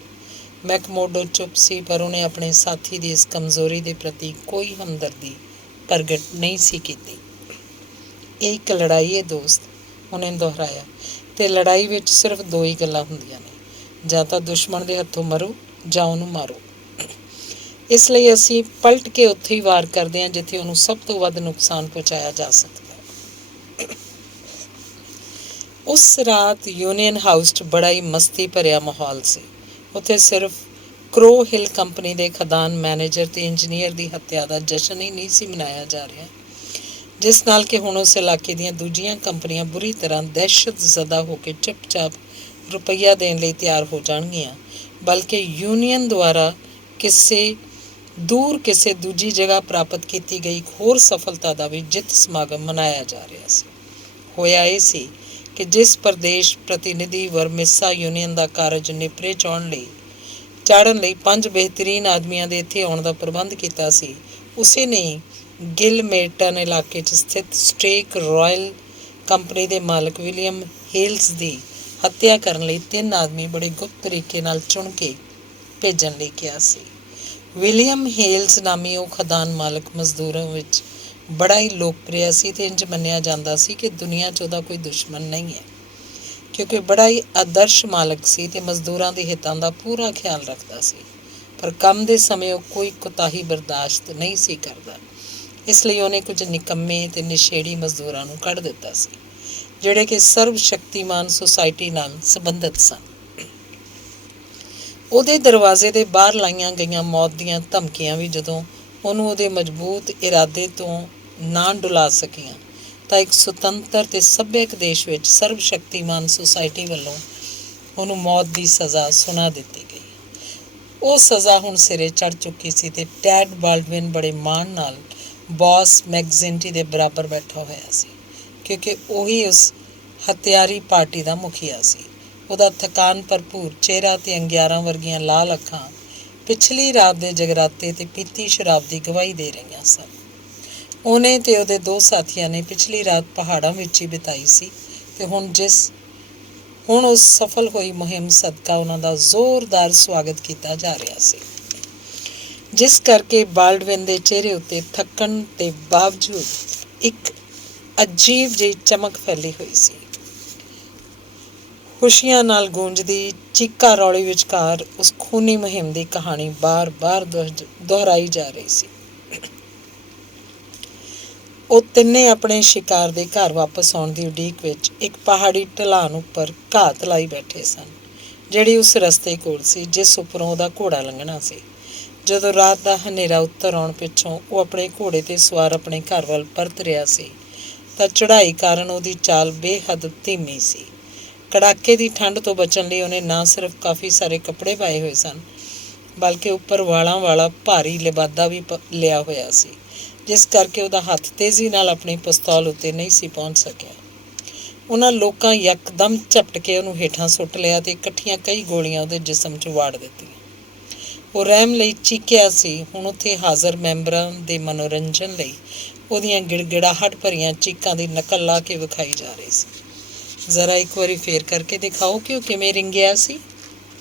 ਮੈਕਮੋਡੋ ਚੁੱਪ ਸੀ, ਪਰ ਉਹਨੇ ਆਪਣੇ ਸਾਥੀ ਦੀ ਇਸ ਕਮਜ਼ੋਰੀ ਦੇ ਪ੍ਰਤੀ ਕੋਈ ਹਮਦਰਦੀ ਪ੍ਰਗਟ ਨਹੀਂ ਸੀ ਕੀਤੀ। ਇਹ ਇੱਕ ਲੜਾਈ ਹੈ ਦੋਸਤ, ਉਹਨੇ ਦੁਹਰਾਇਆ, ਅਤੇ ਲੜਾਈ ਵਿੱਚ ਸਿਰਫ ਦੋ ਹੀ ਗੱਲਾਂ ਹੁੰਦੀਆਂ ਨੇ, ਜਾਂ ਤਾਂ ਦੁਸ਼ਮਣ ਦੇ ਹੱਥੋਂ ਮਰੋ ਜਾਂ ਉਹਨੂੰ ਮਾਰੋ। ਇਸ ਲਈ ਅਸੀਂ ਪਲਟ ਕੇ ਉੱਥੇ ਹੀ ਵਾਰ ਕਰਦੇ ਹਾਂ ਜਿੱਥੇ ਉਹਨੂੰ ਸਭ ਤੋਂ ਵੱਧ ਨੁਕਸਾਨ ਪਹੁੰਚਾਇਆ ਜਾ ਸਕਦਾ। ਉਸ ਰਾਤ ਯੂਨੀਅਨ ਹਾਊਸ 'ਚ ਬੜਾ ਹੀ ਮਸਤੀ ਭਰਿਆ ਮਾਹੌਲ ਸੀ। ਉੱਥੇ ਸਿਰਫ ਕਰੋ ਹਿਲ ਕੰਪਨੀ ਦੇ ਖਦਾਨ ਮੈਨੇਜਰ ਅਤੇ ਇੰਜੀਨੀਅਰ ਦੀ ਹੱਤਿਆ ਦਾ ਜਸ਼ਨ ਹੀ ਨਹੀਂ ਸੀ ਮਨਾਇਆ ਜਾ ਰਿਹਾ, ਜਿਸ ਨਾਲ ਕਿ ਹੁਣ ਉਸ ਇਲਾਕੇ ਦੀਆਂ ਦੂਜੀਆਂ ਕੰਪਨੀਆਂ ਬੁਰੀ ਤਰ੍ਹਾਂ ਦਹਿਸ਼ਤ ਜ਼ਦਾ ਹੋ ਕੇ ਚੁੱਪਚਾਪ ਰੁਪਈਆ ਦੇਣ ਲਈ ਤਿਆਰ ਹੋ ਜਾਣਗੀਆਂ, ਬਲਕਿ ਯੂਨੀਅਨ ਦੁਆਰਾ ਕਿਸੇ ਦੂਜੀ ਜਗ੍ਹਾ ਪ੍ਰਾਪਤ ਕੀਤੀ ਗਈ ਇੱਕ ਹੋਰ ਸਫਲਤਾ ਦਾ ਵੀ ਜਿੱਤ ਸਮਾਗਮ ਮਨਾਇਆ ਜਾ ਰਿਹਾ ਸੀ। ਹੋਇਆ ਇਹ ਸੀ ਕਿ ਜਿਸ ਪ੍ਰਦੇਸ਼ ਪ੍ਰਤੀਨਿਧੀ ਵਰਮਿਸਾ ਯੂਨੀਅਨ ਦਾ ਕਾਰਜ ਨਿਪਰੇ ਚਾੜ੍ਹਨ ਲਈ 5 ਬਿਹਤਰੀਨ ਆਦਮੀਆਂ ਦੇ ਇੱਥੇ ਆਉਣ ਦਾ ਪ੍ਰਬੰਧ ਕੀਤਾ ਸੀ, ਉਸੇ ਨੇ ਗਿਲਮੇਰਟਨ ਇਲਾਕੇ 'ਚ ਸਥਿਤ ਸਟੇਕ ਰਾਇਲ ਕੰਪਨੀ ਦੇ ਮਾਲਕ ਵਿਲੀਅਮ ਹੇਲਸ ਦੀ ਹੱਤਿਆ ਕਰਨ ਲਈ 3 ਆਦਮੀ ਬੜੇ ਗੁਪਤ ਤਰੀਕੇ ਨਾਲ ਚੁਣ ਕੇ ਭੇਜਣ ਲਈ ਕਿਹਾ ਸੀ। ਵਿਲੀਅਮ ਹੇਲਸ ਨਾਮੀ ਉਹ ਖਦਾਨ ਮਾਲਕ ਮਜ਼ਦੂਰਾਂ ਵਿੱਚ ਬੜਾ ਹੀ ਲੋਕਪ੍ਰਿਯ ਸੀ ਅਤੇ ਇੰਝ ਮੰਨਿਆ ਜਾਂਦਾ ਸੀ ਕਿ ਦੁਨੀਆ 'ਚ ਉਹਦਾ ਕੋਈ ਦੁਸ਼ਮਣ ਨਹੀਂ ਹੈ, ਕਿਉਂਕਿ ਬੜਾ ਹੀ ਆਦਰਸ਼ ਮਾਲਕ ਸੀ ਅਤੇ ਮਜ਼ਦੂਰਾਂ ਦੇ ਹਿੱਤਾਂ ਦਾ ਪੂਰਾ ਖਿਆਲ ਰੱਖਦਾ ਸੀ, ਪਰ ਕੰਮ ਦੇ ਸਮੇਂ ਉਹ ਕੋਈ ਕੁਤਾਹੀ ਬਰਦਾਸ਼ਤ ਨਹੀਂ ਸੀ ਕਰਦਾ। ਇਸ ਲਈ ਉਹਨੇ ਕੁਝ ਨਿਕੰਮੇ ਅਤੇ ਨਸ਼ੇੜੀ ਮਜ਼ਦੂਰਾਂ ਨੂੰ ਕੱਢ ਦਿੱਤਾ ਸੀ, ਜਿਹੜੇ ਕਿ ਸਰਵ ਸ਼ਕਤੀਮਾਨ ਸੁਸਾਇਟੀ ਨਾਲ ਸੰਬੰਧਿਤ ਸਨ। ਉਹਦੇ ਦਰਵਾਜ਼ੇ ਦੇ ਬਾਹਰ ਲਾਈਆਂ ਗਈਆਂ ਮੌਤ ਦੀਆਂ ਧਮਕੀਆਂ ਵੀ ਜਦੋਂ ਉਹਨੂੰ ਉਹਦੇ ਮਜ਼ਬੂਤ ਇਰਾਦੇ ਤੋਂ ਨਾ ਡੁਲਾ ਸਕੀਆਂ, ਤਾਂ ਇੱਕ ਸੁਤੰਤਰ ਅਤੇ ਸੱਭਿਅਕ ਦੇਸ਼ ਵਿੱਚ ਸਰਵ ਸ਼ਕਤੀਮਾਨ ਸੁਸਾਇਟੀ ਵੱਲੋਂ ਉਹਨੂੰ ਮੌਤ ਦੀ ਸਜ਼ਾ ਸੁਣਾ ਦਿੱਤੀ ਗਈ। ਉਹ ਸਜ਼ਾ ਹੁਣ ਸਿਰੇ ਚੜ੍ਹ ਚੁੱਕੀ ਸੀ ਅਤੇ ਟੈਡ ਬਾਲਡਵਿਨ ਬੜੇ ਮਾਣ ਨਾਲ ਬੌਸ ਮੈਗਜ਼ਿੰਟੀ ਦੇ ਬਰਾਬਰ ਬੈਠਾ ਹੋਇਆ ਸੀ, ਕਿਉਂਕਿ ਉਹੀ ਉਸ ਹਥਿਆਰੀ ਪਾਰਟੀ ਦਾ ਮੁਖੀਆ ਸੀ। ਉਹਦਾ ਥਕਾਨ ਭਰਪੂਰ ਚਿਹਰਾ ਅਤੇ ਅੰਗਿਆਰਾਂ ਵਰਗੀਆਂ ਲਾਲ ਅੱਖਾਂ ਪਿਛਲੀ ਰਾਤ ਦੇ ਜਗਰਾਤੇ ਅਤੇ ਪੀਤੀ ਸ਼ਰਾਬ ਦੀ ਗਵਾਹੀ ਦੇ ਰਹੀਆਂ ਸਨ। ਉਹਨੇ ਅਤੇ ਉਹਦੇ 2 ਸਾਥੀਆਂ ਨੇ ਪਿਛਲੀ ਰਾਤ ਪਹਾੜਾਂ ਵਿੱਚ ਹੀ ਬਿਤਾਈ ਸੀ ਅਤੇ ਹੁਣ ਉਸ ਸਫਲ ਹੋਈ ਮੁਹਿੰਮ ਸਦਕਾ ਉਹਨਾਂ ਦਾ ਜ਼ੋਰਦਾਰ ਸਵਾਗਤ ਕੀਤਾ ਜਾ ਰਿਹਾ ਸੀ, ਜਿਸ ਕਰਕੇ ਬਾਲਡਵਿਨ ਦੇ ਚਿਹਰੇ ਉੱਤੇ ਥੱਕਣ ਦੇ ਬਾਵਜੂਦ ਇੱਕ ਅਜੀਬ ਜਿਹੀ ਚਮਕ ਫੈਲੀ ਹੋਈ ਸੀ। ਖੁਸ਼ੀਆਂ ਨਾਲ ਗੂੰਜਦੀ ਚੀਕਾ ਰੌਲੀ ਵਿਚਕਾਰ ਉਸ ਖੂਨੀ ਮੁਹਿੰਮ ਦੀ ਕਹਾਣੀ ਬਾਰ-ਬਾਰ ਦੁਹਰਾਈ ਜਾ ਰਹੀ ਸੀ। ਉਹ ਤਿੰਨੇ ਆਪਣੇ ਸ਼ਿਕਾਰ ਦੇ ਘਰ ਵਾਪਸ ਆਉਣ ਦੀ ਉਡੀਕ ਵਿੱਚ ਇੱਕ ਪਹਾੜੀ ਢਲਾਨ ਉੱਪਰ ਘਾਤ ਲਾਈ ਬੈਠੇ ਸਨ, ਜਿਹੜੀ ਉਸ ਰਸਤੇ ਕੋਲ ਸੀ ਜਿਸ ਉੱਪਰੋਂ ਉਹਦਾ ਘੋੜਾ ਲੰਘਣਾ ਸੀ। ਜਦੋਂ ਰਾਤ ਦਾ ਹਨੇਰਾ ਉੱਤਰ ਆਉਣ ਪਿੱਛੋਂ ਉਹ ਆਪਣੇ ਘੋੜੇ 'ਤੇ ਸਵਾਰ ਆਪਣੇ ਘਰ ਵੱਲ ਪਰਤ ਰਿਹਾ ਸੀ ਤਾਂ ਚੜ੍ਹਾਈ ਕਾਰਨ ਉਹਦੀ ਚਾਲ ਬੇਹੱਦ ਧੀਮੀ ਸੀ। ਕੜਾਕੇ ਦੀ ਠੰਡ ਤੋਂ ਬਚਣ ਲਈ ਉਹਨੇ ਨਾ ਸਿਰਫ ਕਾਫੀ ਸਾਰੇ ਕੱਪੜੇ ਪਾਏ ਹੋਏ ਸਨ, ਬਲਕਿ ਉੱਪਰ ਵਾਲਾਂ ਵਾਲਾ ਭਾਰੀ ਲਿਬਾਦਾ ਵੀ ਲਿਆ ਹੋਇਆ ਸੀ, ਜਿਸ ਕਰਕੇ ਉਹਦਾ ਹੱਥ ਤੇਜ਼ੀ ਨਾਲ ਆਪਣੀ ਪਿਸਤੌਲ ਉੱਤੇ ਨਹੀਂ ਸੀ ਪਹੁੰਚ ਸਕਿਆ। ਉਹਨਾਂ ਲੋਕਾਂ ਯਕਦਮ ਝਪਟ ਕੇ ਉਹਨੂੰ ਹੇਠਾਂ ਸੁੱਟ ਲਿਆ ਅਤੇ ਇਕੱਠੀਆਂ ਕਈ ਗੋਲੀਆਂ ਉਹਦੇ ਜਿਸਮ 'ਚ ਵਾੜ ਦਿੱਤੀਆਂ। ਉਹ ਰਹਿਮ ਲਈ ਚੀਕਿਆ ਸੀ। ਹੁਣ ਉੱਥੇ ਹਾਜ਼ਰ ਮੈਂਬਰਾਂ ਦੇ ਮਨੋਰੰਜਨ ਲਈ ਉਹਦੀਆਂ ਗਿੜਗਿੜਾਹਟ ਭਰੀਆਂ ਚੀਕਾਂ ਦੀ ਨਕਲ ਲਾ ਕੇ ਵਿਖਾਈ ਜਾ ਰਹੀ ਸੀ। ਜ਼ਰਾ ਇੱਕ ਵਾਰੀ ਫੇਰ ਕਰਕੇ ਦਿਖਾਓ ਕਿ ਉਹ ਕਿਵੇਂ ਰਿੰਗਿਆ ਸੀ,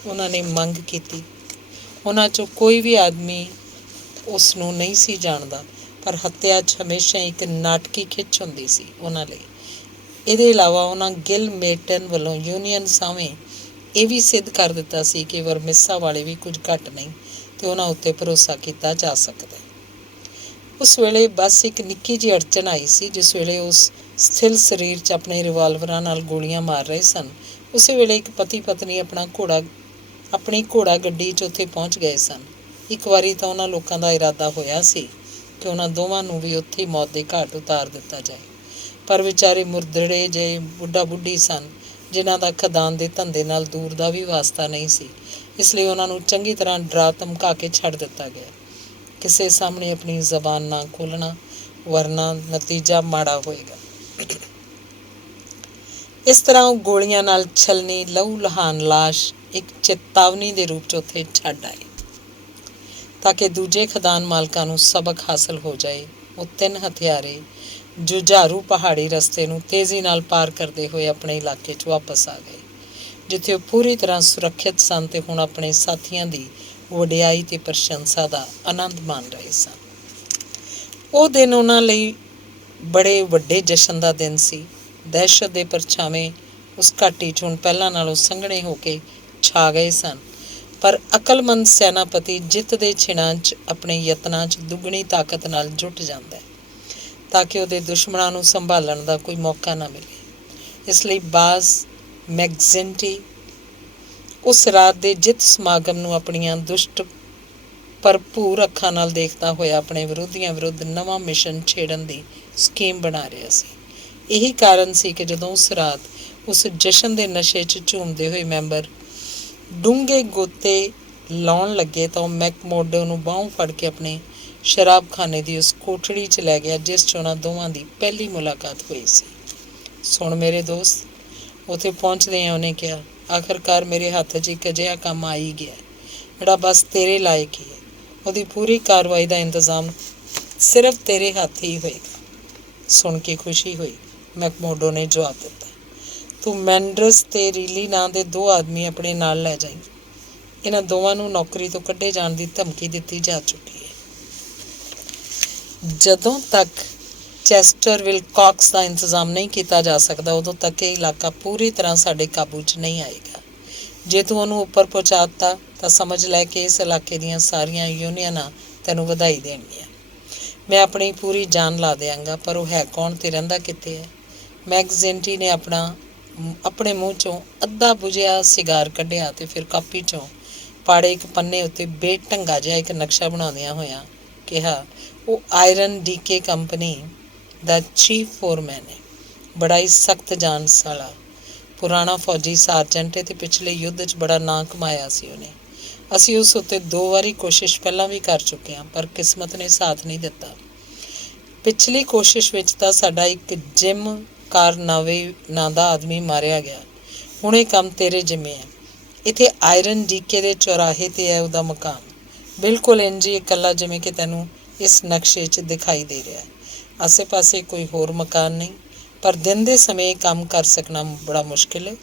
ਉਹਨਾਂ ਨੇ ਮੰਗ ਕੀਤੀ। ਉਹਨਾਂ 'ਚੋਂ ਕੋਈ ਵੀ ਆਦਮੀ ਉਸ ਨੂੰ ਨਹੀਂ ਸੀ ਜਾਣਦਾ, ਪਰ ਹੱਤਿਆ 'ਚ ਹਮੇਸ਼ਾ ਇੱਕ ਨਾਟਕੀ ਖਿੱਚ ਹੁੰਦੀ ਸੀ ਉਹਨਾਂ ਲਈ। ਇਹਦੇ ਇਲਾਵਾ ਉਹਨਾਂ ਗਿਲ ਮੇਟਨ ਵੱਲੋਂ ਯੂਨੀਅਨ ਸਾਹਮਣੇ ਇਹ ਵੀ ਸਿੱਧ ਕਰ ਦਿੱਤਾ ਸੀ ਕਿ ਵਰਮਿਸਾ ਵਾਲੇ ਵੀ ਕੁਝ ਘੱਟ ਨਹੀਂ ਅਤੇ ਉਹਨਾਂ ਉੱਤੇ ਭਰੋਸਾ ਕੀਤਾ ਜਾ ਸਕਦਾ। ਉਸ ਵੇਲੇ ਬਸ ਇੱਕ ਨਿੱਕੀ ਜਿਹੀ ਅੜਚਨ ਆਈ ਸੀ। ਜਿਸ ਵੇਲੇ ਉਸ ਸਥਿਰ ਸਰੀਰ 'ਚ ਆਪਣੇ ਰਿਵਾਲਵਰਾਂ ਨਾਲ ਗੋਲੀਆਂ ਮਾਰ ਰਹੇ ਸਨ, ਉਸੇ ਵੇਲੇ ਇੱਕ ਪਤੀ ਪਤਨੀ ਆਪਣੀ ਘੋੜਾ ਗੱਡੀ 'ਚ ਉੱਥੇ ਪਹੁੰਚ ਗਏ ਸਨ। ਇੱਕ ਵਾਰੀ ਤਾਂ ਉਹਨਾਂ ਲੋਕਾਂ ਦਾ ਇਰਾਦਾ ਹੋਇਆ ਸੀ ਕਿ ਉਹਨਾਂ ਦੋਵਾਂ ਨੂੰ ਵੀ ਉੱਥੇ ਹੀ ਮੌਤ ਦੇ ਘਾਟ ਉਤਾਰ ਦਿੱਤਾ ਜਾਏ, ਪਰ ਵਿਚਾਰੇ ਮੁਰਦੜੇ ਜਿਹੇ ਬੁੱਢਾ ਬੁੱਢੀ ਸਨ, ਜਿਨ੍ਹਾਂ ਦਾ ਖਦਾਨ ਦੇ ਧੰਦੇ ਨਾਲ ਦੂਰ ਦਾ ਵੀ ਵਾਸਤਾ ਨਹੀਂ ਸੀ। ਇਸ ਲਈ ਉਹਨਾਂ ਨੂੰ ਚੰਗੀ ਤਰ੍ਹਾਂ ਡਰਾ ਧਮਕਾ ਕੇ ਛੱਡ ਦਿੱਤਾ ਗਿਆ। ਕਿਸੇ ਸਾਹਮਣੇ ਆਪਣੀ ਜ਼ਬਾਨ ਨਾ ਖੋਲ੍ਹਣਾ, ਵਰਨਾ ਨਤੀਜਾ ਮਾੜਾ ਹੋਏਗਾ। ਇਸ ਤਰ੍ਹਾਂ ਉਹ ਗੋਲੀਆਂ ਨਾਲ ਛਲਣੀ ਲਹੂ ਲਹਾਨ ਲਾਸ਼ ਇੱਕ ਚੇਤਾਵਨੀ ਦੇ ਰੂਪ 'ਚ ਉੱਥੇ ਛੱਡ ਆਏ, ਤਾਂ ਕਿ ਦੂਜੇ ਖਦਾਨ ਮਾਲਕਾਂ ਨੂੰ ਸਬਕ ਹਾਸਲ ਹੋ ਜਾਏ। ਉਹ ਤਿੰਨ ਹਥਿਆਰੇ ਜੁਝਾਰੂ ਪਹਾੜੀ ਰਸਤੇ ਨੂੰ ਤੇਜ਼ੀ ਨਾਲ ਪਾਰ ਕਰਦੇ ਹੋਏ ਆਪਣੇ ਇਲਾਕੇ 'ਚ ਵਾਪਸ ਆ ਗਏ, ਜਿੱਥੇ ਉਹ ਪੂਰੀ ਤਰ੍ਹਾਂ ਸੁਰੱਖਿਅਤ ਸਨ ਅਤੇ ਹੁਣ ਆਪਣੇ ਸਾਥੀਆਂ ਦੀ ਵਡਿਆਈ ਅਤੇ ਪ੍ਰਸ਼ੰਸਾ ਦਾ ਆਨੰਦ ਮਾਣ ਰਹੇ ਸਨ। ਉਹ ਦਿਨ ਉਹਨਾਂ ਲਈ ਬੜੇ ਵੱਡੇ ਜਸ਼ਨ ਦਾ ਦਿਨ ਸੀ। ਦਹਿਸ਼ਤ ਦੇ ਪਰਛਾਵੇਂ ਉਸ ਘਾਟੀ 'ਚ ਹੁਣ ਪਹਿਲਾਂ ਨਾਲੋਂ ਸੰਘਣੇ ਹੋ ਕੇ ਛਾ ਗਏ ਸਨ, ਪਰ ਅਕਲਮੰਦ ਸੈਨਾਪਤੀ ਜਿੱਤ ਦੇ ਛਿਣਾਂ 'ਚ ਆਪਣੇ ਯਤਨਾਂ 'ਚ ਦੁੱਗਣੀ ਤਾਕਤ ਨਾਲ ਜੁਟ ਜਾਂਦਾ ਹੈ, ਤਾਂ ਕਿ ਉਹਦੇ ਦੁਸ਼ਮਣਾਂ ਨੂੰ ਸੰਭਾਲਣ ਦਾ ਕੋਈ ਮੌਕਾ ਨਾ ਮਿਲੇ। ਇਸ ਲਈ ਬਾਜ਼ ਮੈਗਜ਼ੈਂਟੀ ਉਸ ਰਾਤ ਦੇ ਜਿੱਤ ਸਮਾਗਮ ਨੂੰ ਆਪਣੀਆਂ ਦੁਸ਼ਟ ਭਰਪੂਰ ਅੱਖਾਂ ਨਾਲ ਦੇਖਦਾ ਹੋਇਆ ਆਪਣੇ ਵਿਰੋਧੀਆਂ ਵਿਰੁੱਧ ਨਵਾਂ ਮਿਸ਼ਨ ਛੇੜਨ ਦੀ ਸਕੀਮ ਬਣਾ ਰਿਹਾ ਸੀ। ਇਹੀ ਕਾਰਨ ਸੀ ਕਿ ਜਦੋਂ ਉਸ ਰਾਤ ਉਸ ਜਸ਼ਨ ਦੇ ਨਸ਼ੇ 'ਚ ਝੂਮਦੇ ਹੋਏ ਮੈਂਬਰ ਡੂੰਘੇ ਗੋਤੇ ਲਾਉਣ ਲੱਗੇ ਤਾਂ ਉਹ ਮੈਕਮੋਰਡੋ ਨੂੰ ਬਾਹੋਂ ਫੜ ਕੇ ਆਪਣੇ ਸ਼ਰਾਬਖਾਨੇ ਦੀ ਉਸ ਕੋਠੜੀ 'ਚ ਲੈ ਗਿਆ, ਜਿਸ 'ਚ ਉਹਨਾਂ ਦੋਵਾਂ ਦੀ ਪਹਿਲੀ ਮੁਲਾਕਾਤ ਹੋਈ ਸੀ। ਸੁਣ ਮੇਰੇ ਦੋਸਤ, ਉੱਥੇ ਪਹੁੰਚਦਿਆਂ ਉਹਨੇ ਕਿਹਾ, ਆਖਰਕਾਰ ਮੇਰੇ ਹੱਥ 'ਚ ਇੱਕ ਅਜਿਹਾ ਕੰਮ ਆ ਹੀ ਗਿਆ ਜਿਹੜਾ ਬਸ ਤੇਰੇ ਲਾਇਕ ਹੀ ਹੈ। ਉਹਦੀ ਪੂਰੀ ਕਾਰਵਾਈ ਦਾ ਇੰਤਜ਼ਾਮ ਸਿਰਫ ਤੇਰੇ ਹੱਥ ਹੀ ਹੋਏਗਾ। ਸੁਣ ਕੇ ਖੁਸ਼ੀ ਹੋਈ। ਮੈਕਮੋਰਡੋ ਨੇ ਜਵਾਬ ਦਿੱਤਾ, ਤੂੰ ਮੈਂਡਰਸ ਤੇ ਰੀਲੀ ਨਾਂ ਦੇ 2 ਆਦਮੀ ਆਪਣੇ ਨਾਲ ਲੈ ਜਾਈਂ। ਇਹਨਾਂ ਦੋਵਾਂ ਨੂੰ ਨੌਕਰੀ ਤੋਂ ਕੱਢੇ ਜਾਣ ਦੀ ਧਮਕੀ ਦਿੱਤੀ ਜਾ ਚੁੱਕੀ ਹੈ। ਜਦੋਂ ਤੱਕ ਚੈਸਟਰ ਵਿਲਕਾਕਸ ਦਾ ਇੰਤਜ਼ਾਮ ਨਹੀਂ ਕੀਤਾ ਜਾ ਸਕਦਾ, ਉਦੋਂ ਤੱਕ ਇਹ ਇਲਾਕਾ ਪੂਰੀ ਤਰ੍ਹਾਂ ਸਾਡੇ ਕਾਬੂ 'ਚ ਨਹੀਂ ਆਏਗਾ। ਜੇ ਤੂੰ ਉਹਨੂੰ ਉੱਪਰ ਪਹੁੰਚਾ ਦਿੱਤਾ ਤਾਂ ਸਮਝ ਲੈ ਕਿ ਇਸ ਇਲਾਕੇ ਦੀਆਂ ਸਾਰੀਆਂ ਯੂਨੀਅਨਾਂ ਤੈਨੂੰ ਵਧਾਈ ਦੇਣਗੀਆਂ। ਮੈਂ ਆਪਣੀ ਪੂਰੀ ਜਾਨ ਲਾ ਦਿਆਂਗਾ, ਪਰ ਉਹ ਹੈ ਕੌਣ ਅਤੇ ਰਹਿੰਦਾ ਕਿੱਥੇ ਹੈ? ਮੈਗਜ਼ੈਂਟੀ ਨੇ ਆਪਣੇ ਮੂੰਹ 'ਚੋਂ ਅੱਧਾ ਬੁਝਿਆ ਸਿਗਾਰ ਕੱਢਿਆ ਅਤੇ ਫਿਰ ਕਾਪੀ 'ਚੋਂ ਪਾੜੇ ਇੱਕ ਪੰਨੇ ਉੱਤੇ ਬੇਢੰਗਾ ਜਿਹਾ ਇੱਕ ਨਕਸ਼ਾ ਬਣਾਉਂਦਿਆਂ ਹੋਇਆਂ ਕਿਹਾ, ਉਹ ਆਇਰਨ ਡੀਕੇ ਕੰਪਨੀ ਦਾ ਚੀਫ ਫੋਰਮੈਨ ਹੈ। ਬੜਾ ਹੀ ਸਖਤ ਜਾਨ ਸਾਲਾ, ਪੁਰਾਣਾ ਫੌਜੀ ਸਾਰਜੈਂਟ ਹੈ ਅਤੇ ਪਿਛਲੇ ਯੁੱਧ 'ਚ ਬੜਾ ਨਾਂ ਕਮਾਇਆ ਸੀ ਉਹਨੇ। ਅਸੀਂ ਉਸ ਉੱਤੇ 2 ਵਾਰੀ ਕੋਸ਼ਿਸ਼ ਪਹਿਲਾਂ ਵੀ ਕਰ ਚੁੱਕੇ ਹਾਂ, ਪਰ ਕਿਸਮਤ ਨੇ ਸਾਥ ਨਹੀਂ ਦਿੱਤਾ। ਪਿਛਲੀ ਕੋਸ਼ਿਸ਼ ਵਿੱਚ ਤਾਂ ਸਾਡਾ ਇੱਕ ਜਿਮ ਕਾਰਨਾਵੇ ਨਾਂ ਦਾ ਆਦਮੀ ਮਾਰਿਆ ਗਿਆ। ਹੁਣ ਇਹ ਕੰਮ ਤੇਰੇ ਜਿੰਮੇ ਹੈ। ਇੱਥੇ ਆਇਰਨ ਡੀਕੇ ਦੇ ਚੌਰਾਹੇ 'ਤੇ ਹੈ ਉਹਦਾ ਮਕਾਨ, ਬਿਲਕੁਲ ਇੰਝ ਹੀ ਇਕੱਲਾ ਜਿਵੇਂ ਕਿ ਤੈਨੂੰ ਇਸ ਨਕਸ਼ੇ 'ਚ ਦਿਖਾਈ ਦੇ ਰਿਹਾ। ਆਸੇ ਪਾਸੇ ਕੋਈ ਹੋਰ ਮਕਾਨ ਨਹੀਂ, ਪਰ ਦਿਨ ਦੇ ਸਮੇਂ ਇਹ ਕੰਮ ਕਰ ਸਕਣਾ ਬੜਾ ਮੁਸ਼ਕਿਲ ਹੈ,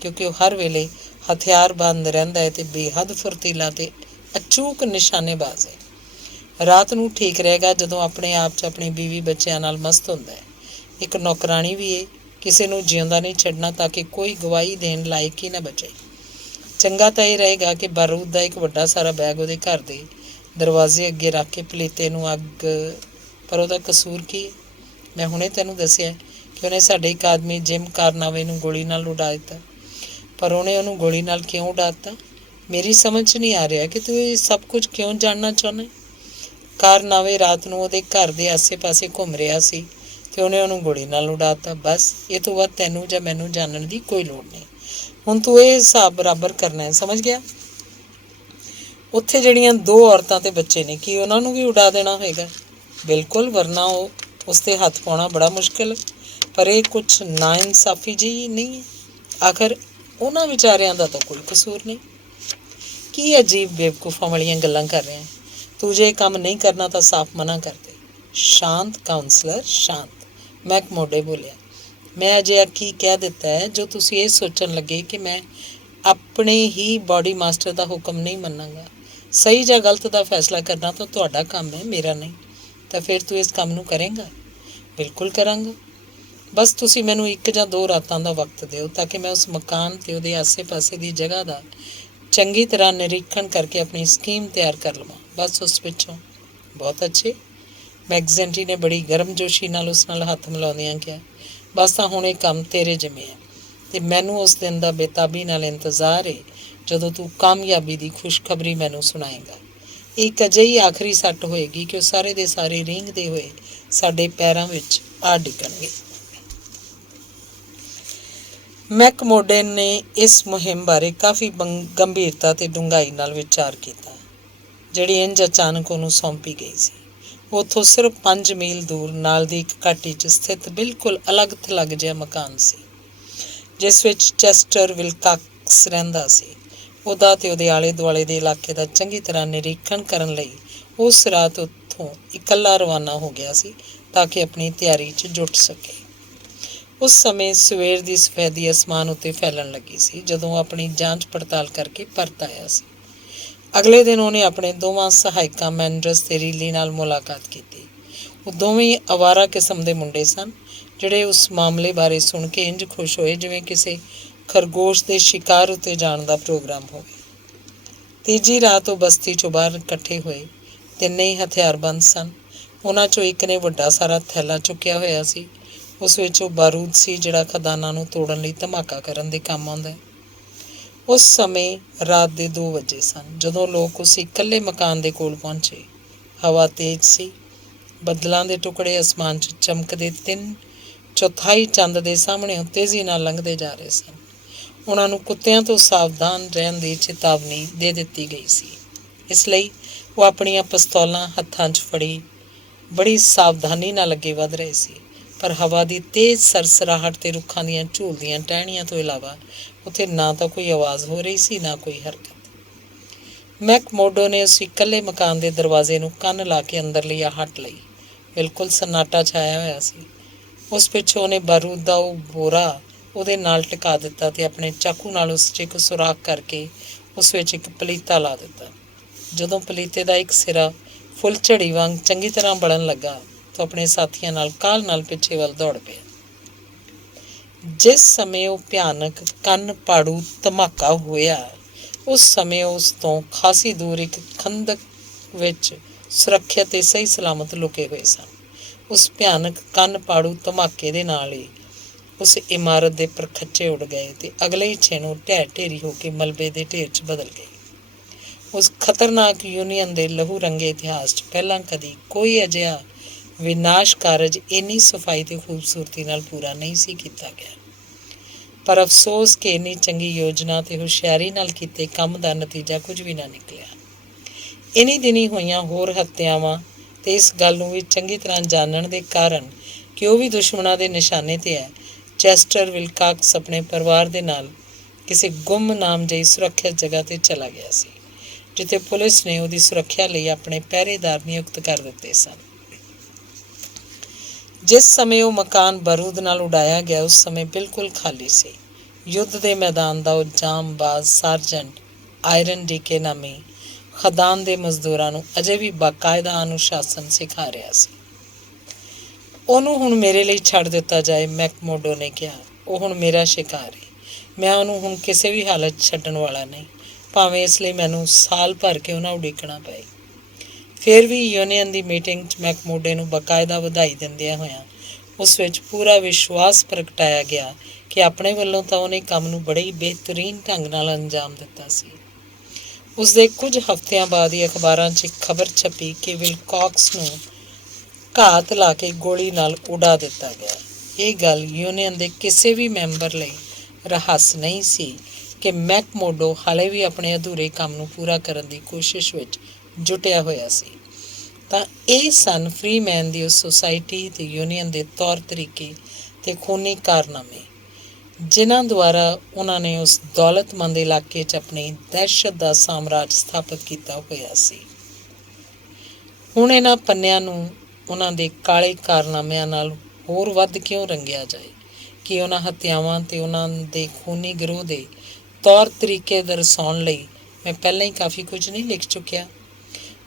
ਕਿਉਂਕਿ ਉਹ ਹਰ ਵੇਲੇ ਹਥਿਆਰਬੰਦ ਰਹਿੰਦਾ ਹੈ ਅਤੇ ਬੇਹੱਦ ਫੁਰਤੀਲਾ ਅਤੇ ਅਚੂਕ ਨਿਸ਼ਾਨੇਬਾਜ਼ ਹੈ। ਰਾਤ ਨੂੰ ਠੀਕ ਰਹੇਗਾ ਜਦੋਂ ਆਪਣੇ ਆਪ 'ਚ ਆਪਣੀ ਬੀਵੀ ਬੱਚਿਆਂ ਨਾਲ ਮਸਤ ਹੁੰਦਾ ਹੈ। ਇੱਕ ਨੌਕਰਾਣੀ ਵੀ ਹੈ, ਕਿਸੇ ਨੂੰ ਜਿਉਂਦਾ ਨਹੀਂ ਛੱਡਣਾ ਤਾਂ ਕਿ ਕੋਈ ਗਵਾਹੀ ਦੇਣ ਲਾਇਕ ਹੀ ਨਾ ਬਚੇ। ਚੰਗਾ ਤਾਂ ਇਹ ਰਹੇਗਾ ਕਿ ਬਾਰੂਦ ਦਾ ਇੱਕ ਵੱਡਾ ਸਾਰਾ ਬੈਗ ਉਹਦੇ ਘਰ ਦੇ ਦਰਵਾਜ਼ੇ ਅੱਗੇ ਰੱਖ ਕੇ ਪਲੀਤੇ ਨੂੰ ਅੱਗ, ਪਰ ਉਹਦਾ ਕਸੂਰ ਕੀ? ਮੈਂ ਹੁਣੇ ਤੈਨੂੰ ਦੱਸਿਆ ਕਿ ਉਹਨੇ ਸਾਡੇ ਇੱਕ ਆਦਮੀ ਜਿਮ ਕਾਰਨਾਵੇ ਨੂੰ ਗੋਲੀ ਨਾਲ ਉਡਾ ਦਿੱਤਾ। ਪਰ ਉਹਨੇ ਉਹਨੂੰ ਗੋਲੀ ਨਾਲ ਕਿਉਂ ਉਡਾ ਦਿੱਤਾ? ਮੇਰੀ ਸਮਝ 'ਚ ਨਹੀਂ ਆ ਰਿਹਾ ਕਿ ਤੂੰ ਇਹ ਸਭ ਕੁਝ ਕਿਉਂ ਜਾਣਨਾ ਚਾਹੁੰਦਾ। ਕਾਰਨਾਵੇ ਰਾਤ ਨੂੰ ਉਹਦੇ ਘਰ ਦੇ ਆਸੇ-ਪਾਸੇ ਘੁੰਮ ਰਿਹਾ ਸੀ ਅਤੇ ਉਹਨੇ ਉਹਨੂੰ ਗੋਲੀ ਨਾਲ ਉਡਾ ਦਿੱਤਾ। ਬਸ ਇਹ ਤੋਂ ਬਾਅਦ ਤੈਨੂੰ ਜਾਂ ਮੈਨੂੰ ਜਾਣਨ ਦੀ ਕੋਈ ਲੋੜ ਨਹੀਂ। ਹੁਣ ਤੂੰ ਇਹ ਹਿਸਾਬ ਬਰਾਬਰ ਕਰਨਾ ਹੈ, ਸਮਝ ਗਿਆ। ਉੱਥੇ ਜਿਹੜੀਆਂ 2 ਔਰਤਾਂ ਅਤੇ ਬੱਚੇ ਨੇ, ਕੀ ਉਹਨਾਂ ਨੂੰ ਵੀ ਉਡਾ ਦੇਣਾ ਹੋਏਗਾ? ਬਿਲਕੁਲ, ਵਰਨਾ ਉਸ 'ਤੇ ਹੱਥ ਪਾਉਣਾ ਬੜਾ ਮੁਸ਼ਕਿਲ। ਪਰ ਇਹ ਕੁਛ ਨਾਇਨਸਾਫੀ ਜਿਹੀ ਨਹੀਂ ਹੈ? ਆਖਰ ਉਹਨਾਂ ਵਿਚਾਰਿਆਂ ਦਾ ਤਾਂ ਕੋਈ ਕਸੂਰ ਨਹੀਂ। ਕੀ ਅਜੀਬ ਬੇਵਕੂਫਾਂ ਵਾਲੀਆਂ ਗੱਲਾਂ ਕਰ ਰਿਹਾ। ਤੂੰ ਜੇ ਇਹ ਕੰਮ ਨਹੀਂ ਕਰਨਾ ਤਾਂ ਸਾਫ਼ ਮਨਾ ਕਰ ਦੇ। ਸ਼ਾਂਤ ਕਾਉਂਸਲਰ, ਸ਼ਾਂਤ, ਮੈਕਮੋਡੇ ਬੋਲਿਆ। ਮੈਂ ਅਜਿਹਾ ਕੀ ਕਹਿ ਦਿੱਤਾ ਹੈ ਜੋ ਤੁਸੀਂ ਇਹ ਸੋਚਣ ਲੱਗੇ ਕਿ ਮੈਂ ਆਪਣੇ ਹੀ ਬਾਡੀ ਮਾਸਟਰ ਦਾ ਹੁਕਮ ਨਹੀਂ ਮੰਨਾਂਗਾ। ਸਹੀ ਜਾਂ ਗਲਤ ਦਾ ਫੈਸਲਾ ਕਰਨਾ ਤਾਂ ਤੁਹਾਡਾ ਕੰਮ ਹੈ, ਮੇਰਾ ਨਹੀਂ। ਤਾਂ ਫਿਰ ਤੂੰ ਇਸ ਕੰਮ ਨੂੰ ਕਰੇਂਗਾ? ਬਿਲਕੁਲ ਕਰਾਂਗਾ। ਬਸ ਤੁਸੀਂ ਮੈਨੂੰ 1 ਜਾਂ 2 ਰਾਤਾਂ ਦਾ ਵਕਤ ਦਿਓ ਤਾਂ ਕਿ ਮੈਂ ਉਸ ਮਕਾਨ ਅਤੇ ਉਹਦੇ ਆਸੇ-ਪਾਸੇ ਦੀ ਜਗ੍ਹਾ ਦਾ ਚੰਗੀ ਤਰ੍ਹਾਂ ਨਿਰੀਖਣ ਕਰਕੇ ਆਪਣੀ ਸਕੀਮ ਤਿਆਰ ਕਰ ਲਵਾਂ। ਬਸ ਉਸ ਪਿੱਛੋਂ। ਬਹੁਤ ਅੱਛੇ, ਮੈਕਜ਼ੈਂਟੀ ਨੇ ਬੜੀ ਗਰਮਜੋਸ਼ੀ ਨਾਲ ਉਸ ਨਾਲ ਹੱਥ ਮਿਲਾਉਂਦਿਆਂ ਕਿਹਾ। ਬਸ ਤਾਂ ਹੁਣ ਇਹ ਕੰਮ ਤੇਰੇ ਜਿੰਮੇ ਹੈ ਅਤੇ ਮੈਨੂੰ ਉਸ ਦਿਨ ਦਾ ਬੇਤਾਬੀ ਨਾਲ ਇੰਤਜ਼ਾਰ ਹੈ ਜਦੋਂ ਤੂੰ ਕਾਮਯਾਬੀ ਦੀ ਖੁਸ਼ਖਬਰੀ ਮੈਨੂੰ ਸੁਣਾਏਗਾ। ਇਹ ਇੱਕ ਅਜਿਹੀ ਆਖਰੀ ਸੱਟ ਹੋਏਗੀ ਕਿ ਉਹ ਸਾਰੇ ਦੇ ਸਾਰੇ ਰੀਂਗਦੇ ਹੋਏ ਸਾਡੇ ਪੈਰਾਂ ਵਿੱਚ ਆ ਡਿੱਗਣਗੇ। ਮੈਕਮੋਡੇ ਨੇ ਇਸ ਮੁਹਿੰਮ ਬਾਰੇ ਕਾਫੀ ਗੰਭੀਰਤਾ ਅਤੇ ਡੂੰਘਾਈ ਨਾਲ ਵਿਚਾਰ ਕੀਤਾ, ਜਿਹੜੀ ਇੰਝ ਅਚਾਨਕ ਉਹਨੂੰ ਸੌਂਪੀ ਗਈ ਸੀ। ਉੱਥੋਂ ਸਿਰਫ 5 ਮੀਲ ਦੂਰ ਨਾਲ ਦੀ ਇੱਕ ਘਾਟੀ 'ਚ ਸਥਿਤ ਬਿਲਕੁਲ ਅਲੱਗ-ਥਲੱਗ ਜਿਹਾ ਮਕਾਨ ਸੀ, ਜਿਸ ਵਿੱਚ ਚੈਸਟਰ ਵਿਲਕਾਕਸ ਰਹਿੰਦਾ ਸੀ। ਉਹਦਾ ਅਤੇ ਉਹਦੇ ਆਲੇ-ਦੁਆਲੇ ਦੇ ਇਲਾਕੇ ਦਾ ਚੰਗੀ ਤਰ੍ਹਾਂ ਨਿਰੀਖਣ ਕਰਨ ਲਈ ਉਸ ਰਾਤ ਉੱਥੋਂ ਇਕੱਲਾ ਰਵਾਨਾ ਹੋ ਗਿਆ ਸੀ ਤਾਂ ਕਿ ਆਪਣੀ ਤਿਆਰੀ 'ਚ ਜੁਟ ਸਕੇ। ਉਸ ਸਮੇਂ ਸਵੇਰ ਦੀ ਸਫੈਦੀ ਅਸਮਾਨ ਉੱਤੇ ਫੈਲਣ ਲੱਗੀ ਸੀ ਜਦੋਂ ਉਹ ਆਪਣੀ ਜਾਂਚ ਪੜਤਾਲ ਕਰਕੇ ਪਰਤ ਆਇਆ ਸੀ। ਅਗਲੇ ਦਿਨ ਉਹਨੇ ਆਪਣੇ ਦੋਵਾਂ ਸਹਾਇਕਾਂ ਮੈਂਡਰਸ ਅਤੇ ਰੀਲੀ ਨਾਲ ਮੁਲਾਕਾਤ ਕੀਤੀ। ਉਹ ਦੋਵੇਂ ਅਵਾਰਾ ਕਿਸਮ ਦੇ ਮੁੰਡੇ ਸਨ, ਜਿਹੜੇ ਉਸ ਮਾਮਲੇ ਬਾਰੇ ਸੁਣ ਕੇ ਇੰਝ ਖੁਸ਼ ਹੋਏ ਜਿਵੇਂ ਕਿਸੇ ਖਰਗੋਸ਼ ਦੇ ਸ਼ਿਕਾਰ ਉੱਤੇ ਜਾਣ ਦਾ ਪ੍ਰੋਗਰਾਮ ਹੋਵੇ। ਤੀਜੀ ਰਾਤ ਉਹ ਬਸਤੀ 'ਚੋਂ ਬਾਹਰ ਇਕੱਠੇ ਹੋਏ। ਤਿੰਨੇ ਹੀ ਹਥਿਆਰਬੰਦ ਸਨ। ਉਹਨਾਂ 'ਚੋਂ ਇੱਕ ਨੇ ਵੱਡਾ ਸਾਰਾ ਥੈਲਾ ਚੁੱਕਿਆ ਹੋਇਆ ਸੀ। ਉਸ ਵਿੱਚ ਉਹ ਬਾਰੂਦ ਸੀ ਜਿਹੜਾ ਖਦਾਨਾਂ ਨੂੰ ਤੋੜਨ ਲਈ ਧਮਾਕਾ ਕਰਨ ਦੇ ਕੰਮ ਆਉਂਦਾ ਹੈ। ਉਸ ਸਮੇਂ ਰਾਤ ਦੇ 2 ਵਜੇ ਸਨ ਜਦੋਂ ਲੋਕ ਉਸ ਇਕੱਲੇ ਮਕਾਨ ਦੇ ਕੋਲ ਪਹੁੰਚੇ। ਹਵਾ ਤੇਜ਼ ਸੀ। ਬੱਦਲਾਂ ਦੇ ਟੁਕੜੇ ਅਸਮਾਨ 'ਚ ਚਮਕਦੇ 3/4 ਚੰਦ ਦੇ ਸਾਹਮਣਿਓਂ ਤੇਜ਼ੀ ਨਾਲ ਲੰਘਦੇ ਜਾ ਰਹੇ ਸਨ। ਉਹਨਾਂ ਨੂੰ ਕੁੱਤਿਆਂ ਤੋਂ ਸਾਵਧਾਨ ਰਹਿਣ ਦੀ ਚੇਤਾਵਨੀ ਦੇ ਦਿੱਤੀ ਗਈ ਸੀ। ਇਸ ਲਈ ਉਹ ਆਪਣੀਆਂ ਪਿਸਤੌਲਾਂ ਹੱਥਾਂ 'ਚ ਫੜੀ ਬੜੀ ਸਾਵਧਾਨੀ ਨਾਲ ਅੱਗੇ ਵਧ ਰਹੇ ਸੀ। ਪਰ ਹਵਾ ਦੀ ਤੇਜ਼ ਸਰਸਰਾਹਟ ਅਤੇ ਰੁੱਖਾਂ ਦੀਆਂ ਝੂਲਦੀਆਂ ਟਹਿਣੀਆਂ ਤੋਂ ਇਲਾਵਾ ਉੱਥੇ ਨਾ ਤਾਂ ਕੋਈ ਆਵਾਜ਼ ਹੋ ਰਹੀ ਸੀ, ਨਾ ਕੋਈ ਹਰਕਤ। ਮੈਕਮੋਡੋ ਨੇ ਉਸ ਇਕੱਲੇ ਮਕਾਨ ਦੇ ਦਰਵਾਜ਼ੇ ਨੂੰ ਕੰਨ ਲਾ ਕੇ ਅੰਦਰਲੀ ਆਹਟ ਲਈ। ਬਿਲਕੁਲ ਸੰਨਾਟਾ ਛਾਇਆ ਹੋਇਆ ਸੀ। ਉਸ ਪਿੱਛੋਂ ਉਹਨੇ ਬਾਰੂਦ ਦਾ ਉਹ ਬੋਰਾ ਉਹਦੇ ਨਾਲ ਟਿਕਾ ਦਿੱਤਾ ਅਤੇ ਆਪਣੇ ਚਾਕੂ ਨਾਲ ਉਸ 'ਚ ਇੱਕ ਸੁਰਾਖ ਕਰਕੇ ਉਸ ਵਿੱਚ ਇੱਕ ਪਲੀਤਾ ਲਾ ਦਿੱਤਾ। ਜਦੋਂ ਪਲੀਤੇ ਦਾ ਇੱਕ ਸਿਰਾ ਫੁੱਲ ਝੜੀ ਵਾਂਗ ਚੰਗੀ ਤਰ੍ਹਾਂ ਬਲਣ ਲੱਗਾ ਤਾਂ ਆਪਣੇ ਸਾਥੀਆਂ ਨਾਲ ਕਾਹਲ ਨਾਲ ਪਿੱਛੇ ਵੱਲ ਦੌੜ ਪਿਆ। ਜਿਸ ਸਮੇਂ ਉਹ ਭਿਆਨਕ ਕੰਨ ਪਾੜੂ ਧਮਾਕਾ ਹੋਇਆ, ਉਸ ਸਮੇਂ ਉਸ ਤੋਂ ਖਾਸੀ ਦੂਰ ਇੱਕ ਖੰਦਕ ਵਿੱਚ ਸੁਰੱਖਿਅਤ ਅਤੇ ਸਹੀ ਸਲਾਮਤ ਲੁਕੇ ਹੋਏ ਸਨ। ਉਸ ਭਿਆਨਕ ਕੰਨ ਪਾੜੂ ਧਮਾਕੇ ਦੇ ਨਾਲ ਹੀ ਉਸ ਇਮਾਰਤ ਦੇ ਪਰਖੱਚੇ ਉੱਡ ਗਏ ਅਤੇ ਅਗਲੇ ਹੀ ਛੇ ਨੂੰ ਢਹਿ ਢੇਰੀ ਹੋ ਕੇ ਮਲਬੇ ਦੇ ਢੇਰ 'ਚ ਬਦਲ ਗਏ। ਉਸ ਖਤਰਨਾਕ ਯੂਨੀਅਨ ਦੇ ਲਹੂ ਰੰਗੇ ਇਤਿਹਾਸ 'ਚ ਪਹਿਲਾਂ ਕਦੀ ਕੋਈ ਅਜਿਹਾ ਵਿਨਾਸ਼ ਕਾਰਜ ਇੰਨੀ ਸਫਾਈ ਅਤੇ ਖੂਬਸੂਰਤੀ ਨਾਲ ਪੂਰਾ ਨਹੀਂ ਸੀ ਕੀਤਾ ਗਿਆ। ਪਰ ਅਫਸੋਸ ਕਿ ਇੰਨੀ ਚੰਗੀ ਯੋਜਨਾ ਅਤੇ ਹੁਸ਼ਿਆਰੀ ਨਾਲ ਕੀਤੇ ਕੰਮ ਦਾ ਨਤੀਜਾ ਕੁਝ ਵੀ ਨਾ ਨਿਕਲਿਆ। ਇਨ੍ਹੀਂ ਦਿਨੀਂ ਹੋਈਆਂ ਹੋਰ ਹੱਤਿਆਵਾਂ ਅਤੇ ਇਸ ਗੱਲ ਨੂੰ ਵੀ ਚੰਗੀ ਤਰ੍ਹਾਂ ਜਾਣਨ ਦੇ ਕਾਰਨ ਕਿ ਉਹ ਵੀ ਦੁਸ਼ਮਣਾਂ ਦੇ ਨਿਸ਼ਾਨੇ 'ਤੇ ਹੈ, ਚੈਸਟਰ ਵਿਲਕਾਕਸ ਆਪਣੇ ਪਰਿਵਾਰ ਦੇ ਨਾਲ ਕਿਸੇ ਗੁੰਮਨਾਮ ਜਿਹੀ ਸੁਰੱਖਿਅਤ ਜਗ੍ਹਾ 'ਤੇ ਚਲਾ ਗਿਆ ਸੀ, ਜਿੱਥੇ ਪੁਲਿਸ ਨੇ ਉਹਦੀ ਸੁਰੱਖਿਆ ਲਈ ਆਪਣੇ ਪਹਿਰੇਦਾਰ ਨਿਯੁਕਤ ਕਰ ਦਿੱਤੇ ਸਨ। ਜਿਸ ਸਮੇਂ ਉਹ ਮਕਾਨ ਬਾਰੂਦ ਨਾਲ ਉਡਾਇਆ ਗਿਆ, ਉਸ ਸਮੇਂ ਬਿਲਕੁਲ ਖਾਲੀ ਸੀ। ਯੁੱਧ ਦੇ ਮੈਦਾਨ ਦਾ ਉਹ ਜਾਂਬਾਜ਼ ਸਾਰਜੈਂਟ ਆਇਰਨ ਡੀਕੇ ਨਾਮੀ ਖਦਾਨ ਦੇ ਮਜ਼ਦੂਰਾਂ ਨੂੰ ਅਜੇ ਵੀ ਬਾਕਾਇਦਾ ਅਨੁਸ਼ਾਸਨ ਸਿਖਾ ਰਿਹਾ ਸੀ। ਉਹਨੂੰ ਹੁਣ ਮੇਰੇ ਲਈ ਛੱਡ ਦਿੱਤਾ ਜਾਏ, ਮੈਕਮੋਡੋ ਨੇ ਕਿਹਾ। ਉਹ ਹੁਣ ਮੇਰਾ ਸ਼ਿਕਾਰ ਹੈ। ਮੈਂ ਉਹਨੂੰ ਹੁਣ ਕਿਸੇ ਵੀ ਹਾਲਤ 'ਚ ਛੱਡਣ ਵਾਲਾ ਨਹੀਂ, ਭਾਵੇਂ ਇਸ ਲਈ ਮੈਨੂੰ ਸਾਲ ਭਰ ਕੇ ਉਹਨਾਂ ਉਡੀਕਣਾ ਪਏ। ਫਿਰ ਵੀ ਯੂਨੀਅਨ ਦੀ ਮੀਟਿੰਗ 'ਚ ਮੈਕਮੋਡੇ ਨੂੰ ਬਾਕਾਇਦਾ ਵਧਾਈ ਦਿੰਦਿਆਂ ਹੋਇਆਂ ਉਸ ਵਿੱਚ ਪੂਰਾ ਵਿਸ਼ਵਾਸ ਪ੍ਰਗਟਾਇਆ ਗਿਆ ਕਿ ਆਪਣੇ ਵੱਲੋਂ ਤਾਂ ਉਹਨੇ ਕੰਮ ਨੂੰ ਬੜੇ ਹੀ ਬਿਹਤਰੀਨ ਢੰਗ ਨਾਲ ਅੰਜਾਮ ਦਿੱਤਾ ਸੀ। ਉਸਦੇ ਕੁਝ ਹਫ਼ਤਿਆਂ ਬਾਅਦ ਹੀ ਅਖਬਾਰਾਂ 'ਚ ਇੱਕ ਖਬਰ ਛਪੀ ਕਿ ਵਿਲਕੌਕਸ ਨੂੰ ਘਾਤ ਲਾ ਕੇ ਗੋਲੀ ਨਾਲ ਉਡਾ ਦਿੱਤਾ ਗਿਆ। ਇਹ ਗੱਲ ਯੂਨੀਅਨ ਦੇ ਕਿਸੇ ਵੀ ਮੈਂਬਰ ਲਈ ਰਹੱਸ ਨਹੀਂ ਸੀ ਕਿ ਮੈਕਮੋਡੋ ਹਾਲੇ ਵੀ ਆਪਣੇ ਅਧੂਰੇ ਕੰਮ ਨੂੰ ਪੂਰਾ ਕਰਨ ਦੀ ਕੋਸ਼ਿਸ਼ ਵਿੱਚ ਜੁਟਿਆ ਹੋਇਆ ਸੀ। ਤਾਂ ਇਹ ਸਨ ਫਰੀਮੈਨ ਦੀ ਉਸ ਸੁਸਾਇਟੀ ਅਤੇ ਯੂਨੀਅਨ ਦੇ ਤੌਰ ਤਰੀਕੇ ਅਤੇ ਖੂਨੀ ਕਾਰਨਾਮੇ ਜਿਨ੍ਹਾਂ ਦੁਆਰਾ ਉਹਨਾਂ ਨੇ ਉਸ ਦੌਲਤਮੰਦ ਇਲਾਕੇ 'ਚ ਆਪਣੀ ਦਹਿਸ਼ਤ ਦਾ ਸਾਮਰਾਜ ਸਥਾਪਿਤ ਕੀਤਾ ਹੋਇਆ ਸੀ। ਹੁਣ ਇਹਨਾਂ ਪੰਨਿਆਂ ਨੂੰ ਉਹਨਾਂ ਦੇ ਕਾਲੇ ਕਾਰਨਾਮਿਆਂ ਨਾਲ ਹੋਰ ਵੱਧ ਕਿਉਂ ਰੰਗਿਆ ਜਾਏ ਕਿ ਉਹਨਾਂ ਹੱਤਿਆਵਾਂ ਅਤੇ ਉਹਨਾਂ ਦੇ ਖੂਨੀ ਗਿਰੋਹ ਦੇ ਤੌਰ ਤਰੀਕੇ ਦਰਸਾਉਣ ਲਈ ਮੈਂ ਪਹਿਲਾਂ ਹੀ ਕਾਫੀ ਕੁਝ ਨਹੀਂ ਲਿਖ ਚੁੱਕਿਆ।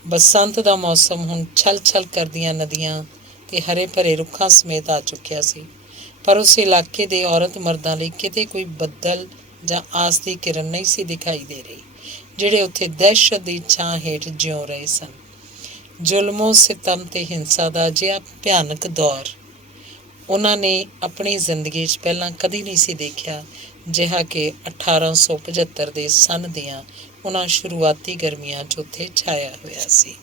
ਬਸੰਤ ਦਾ ਮੌਸਮ ਹੁਣ ਛਲ ਛਲ ਕਰਦੀਆਂ ਨਦੀਆਂ ਅਤੇ ਹਰੇ ਭਰੇ ਰੁੱਖਾਂ ਸਮੇਤ ਆ ਚੁੱਕਿਆ ਸੀ, ਪਰ ਉਸ ਇਲਾਕੇ ਦੇ ਔਰਤ ਮਰਦਾਂ ਲਈ ਕਿਤੇ ਕੋਈ ਬੱਦਲ ਜਾਂ ਆਸ ਦੀ ਕਿਰਨ ਨਹੀਂ ਸੀ ਦਿਖਾਈ ਦੇ ਰਹੀ, ਜਿਹੜੇ ਉੱਥੇ ਦਹਿਸ਼ਤ ਦੀ ਛਾਂ ਹੇਠ ਜਿਉਂ ਰਹੇ ਸਨ। ਜ਼ੁਲਮੋ ਸਿਤਮ ਅਤੇ ਹਿੰਸਾ ਦਾ ਅਜਿਹਾ ਭਿਆਨਕ ਦੌਰ ਉਹਨਾਂ ਨੇ ਆਪਣੀ ਜ਼ਿੰਦਗੀ 'ਚ ਪਹਿਲਾਂ ਕਦੀ ਨਹੀਂ ਸੀ ਦੇਖਿਆ, ਜਿਹਾ ਕਿ 1875 ਦੇ ਸੰਨ ਦੀਆਂ ਉਹਨਾਂ ਸ਼ੁਰੂਆਤੀ ਗਰਮੀਆਂ 'ਚ ਉੱਥੇ ਛਾਇਆ ਹੋਇਆ ਸੀ।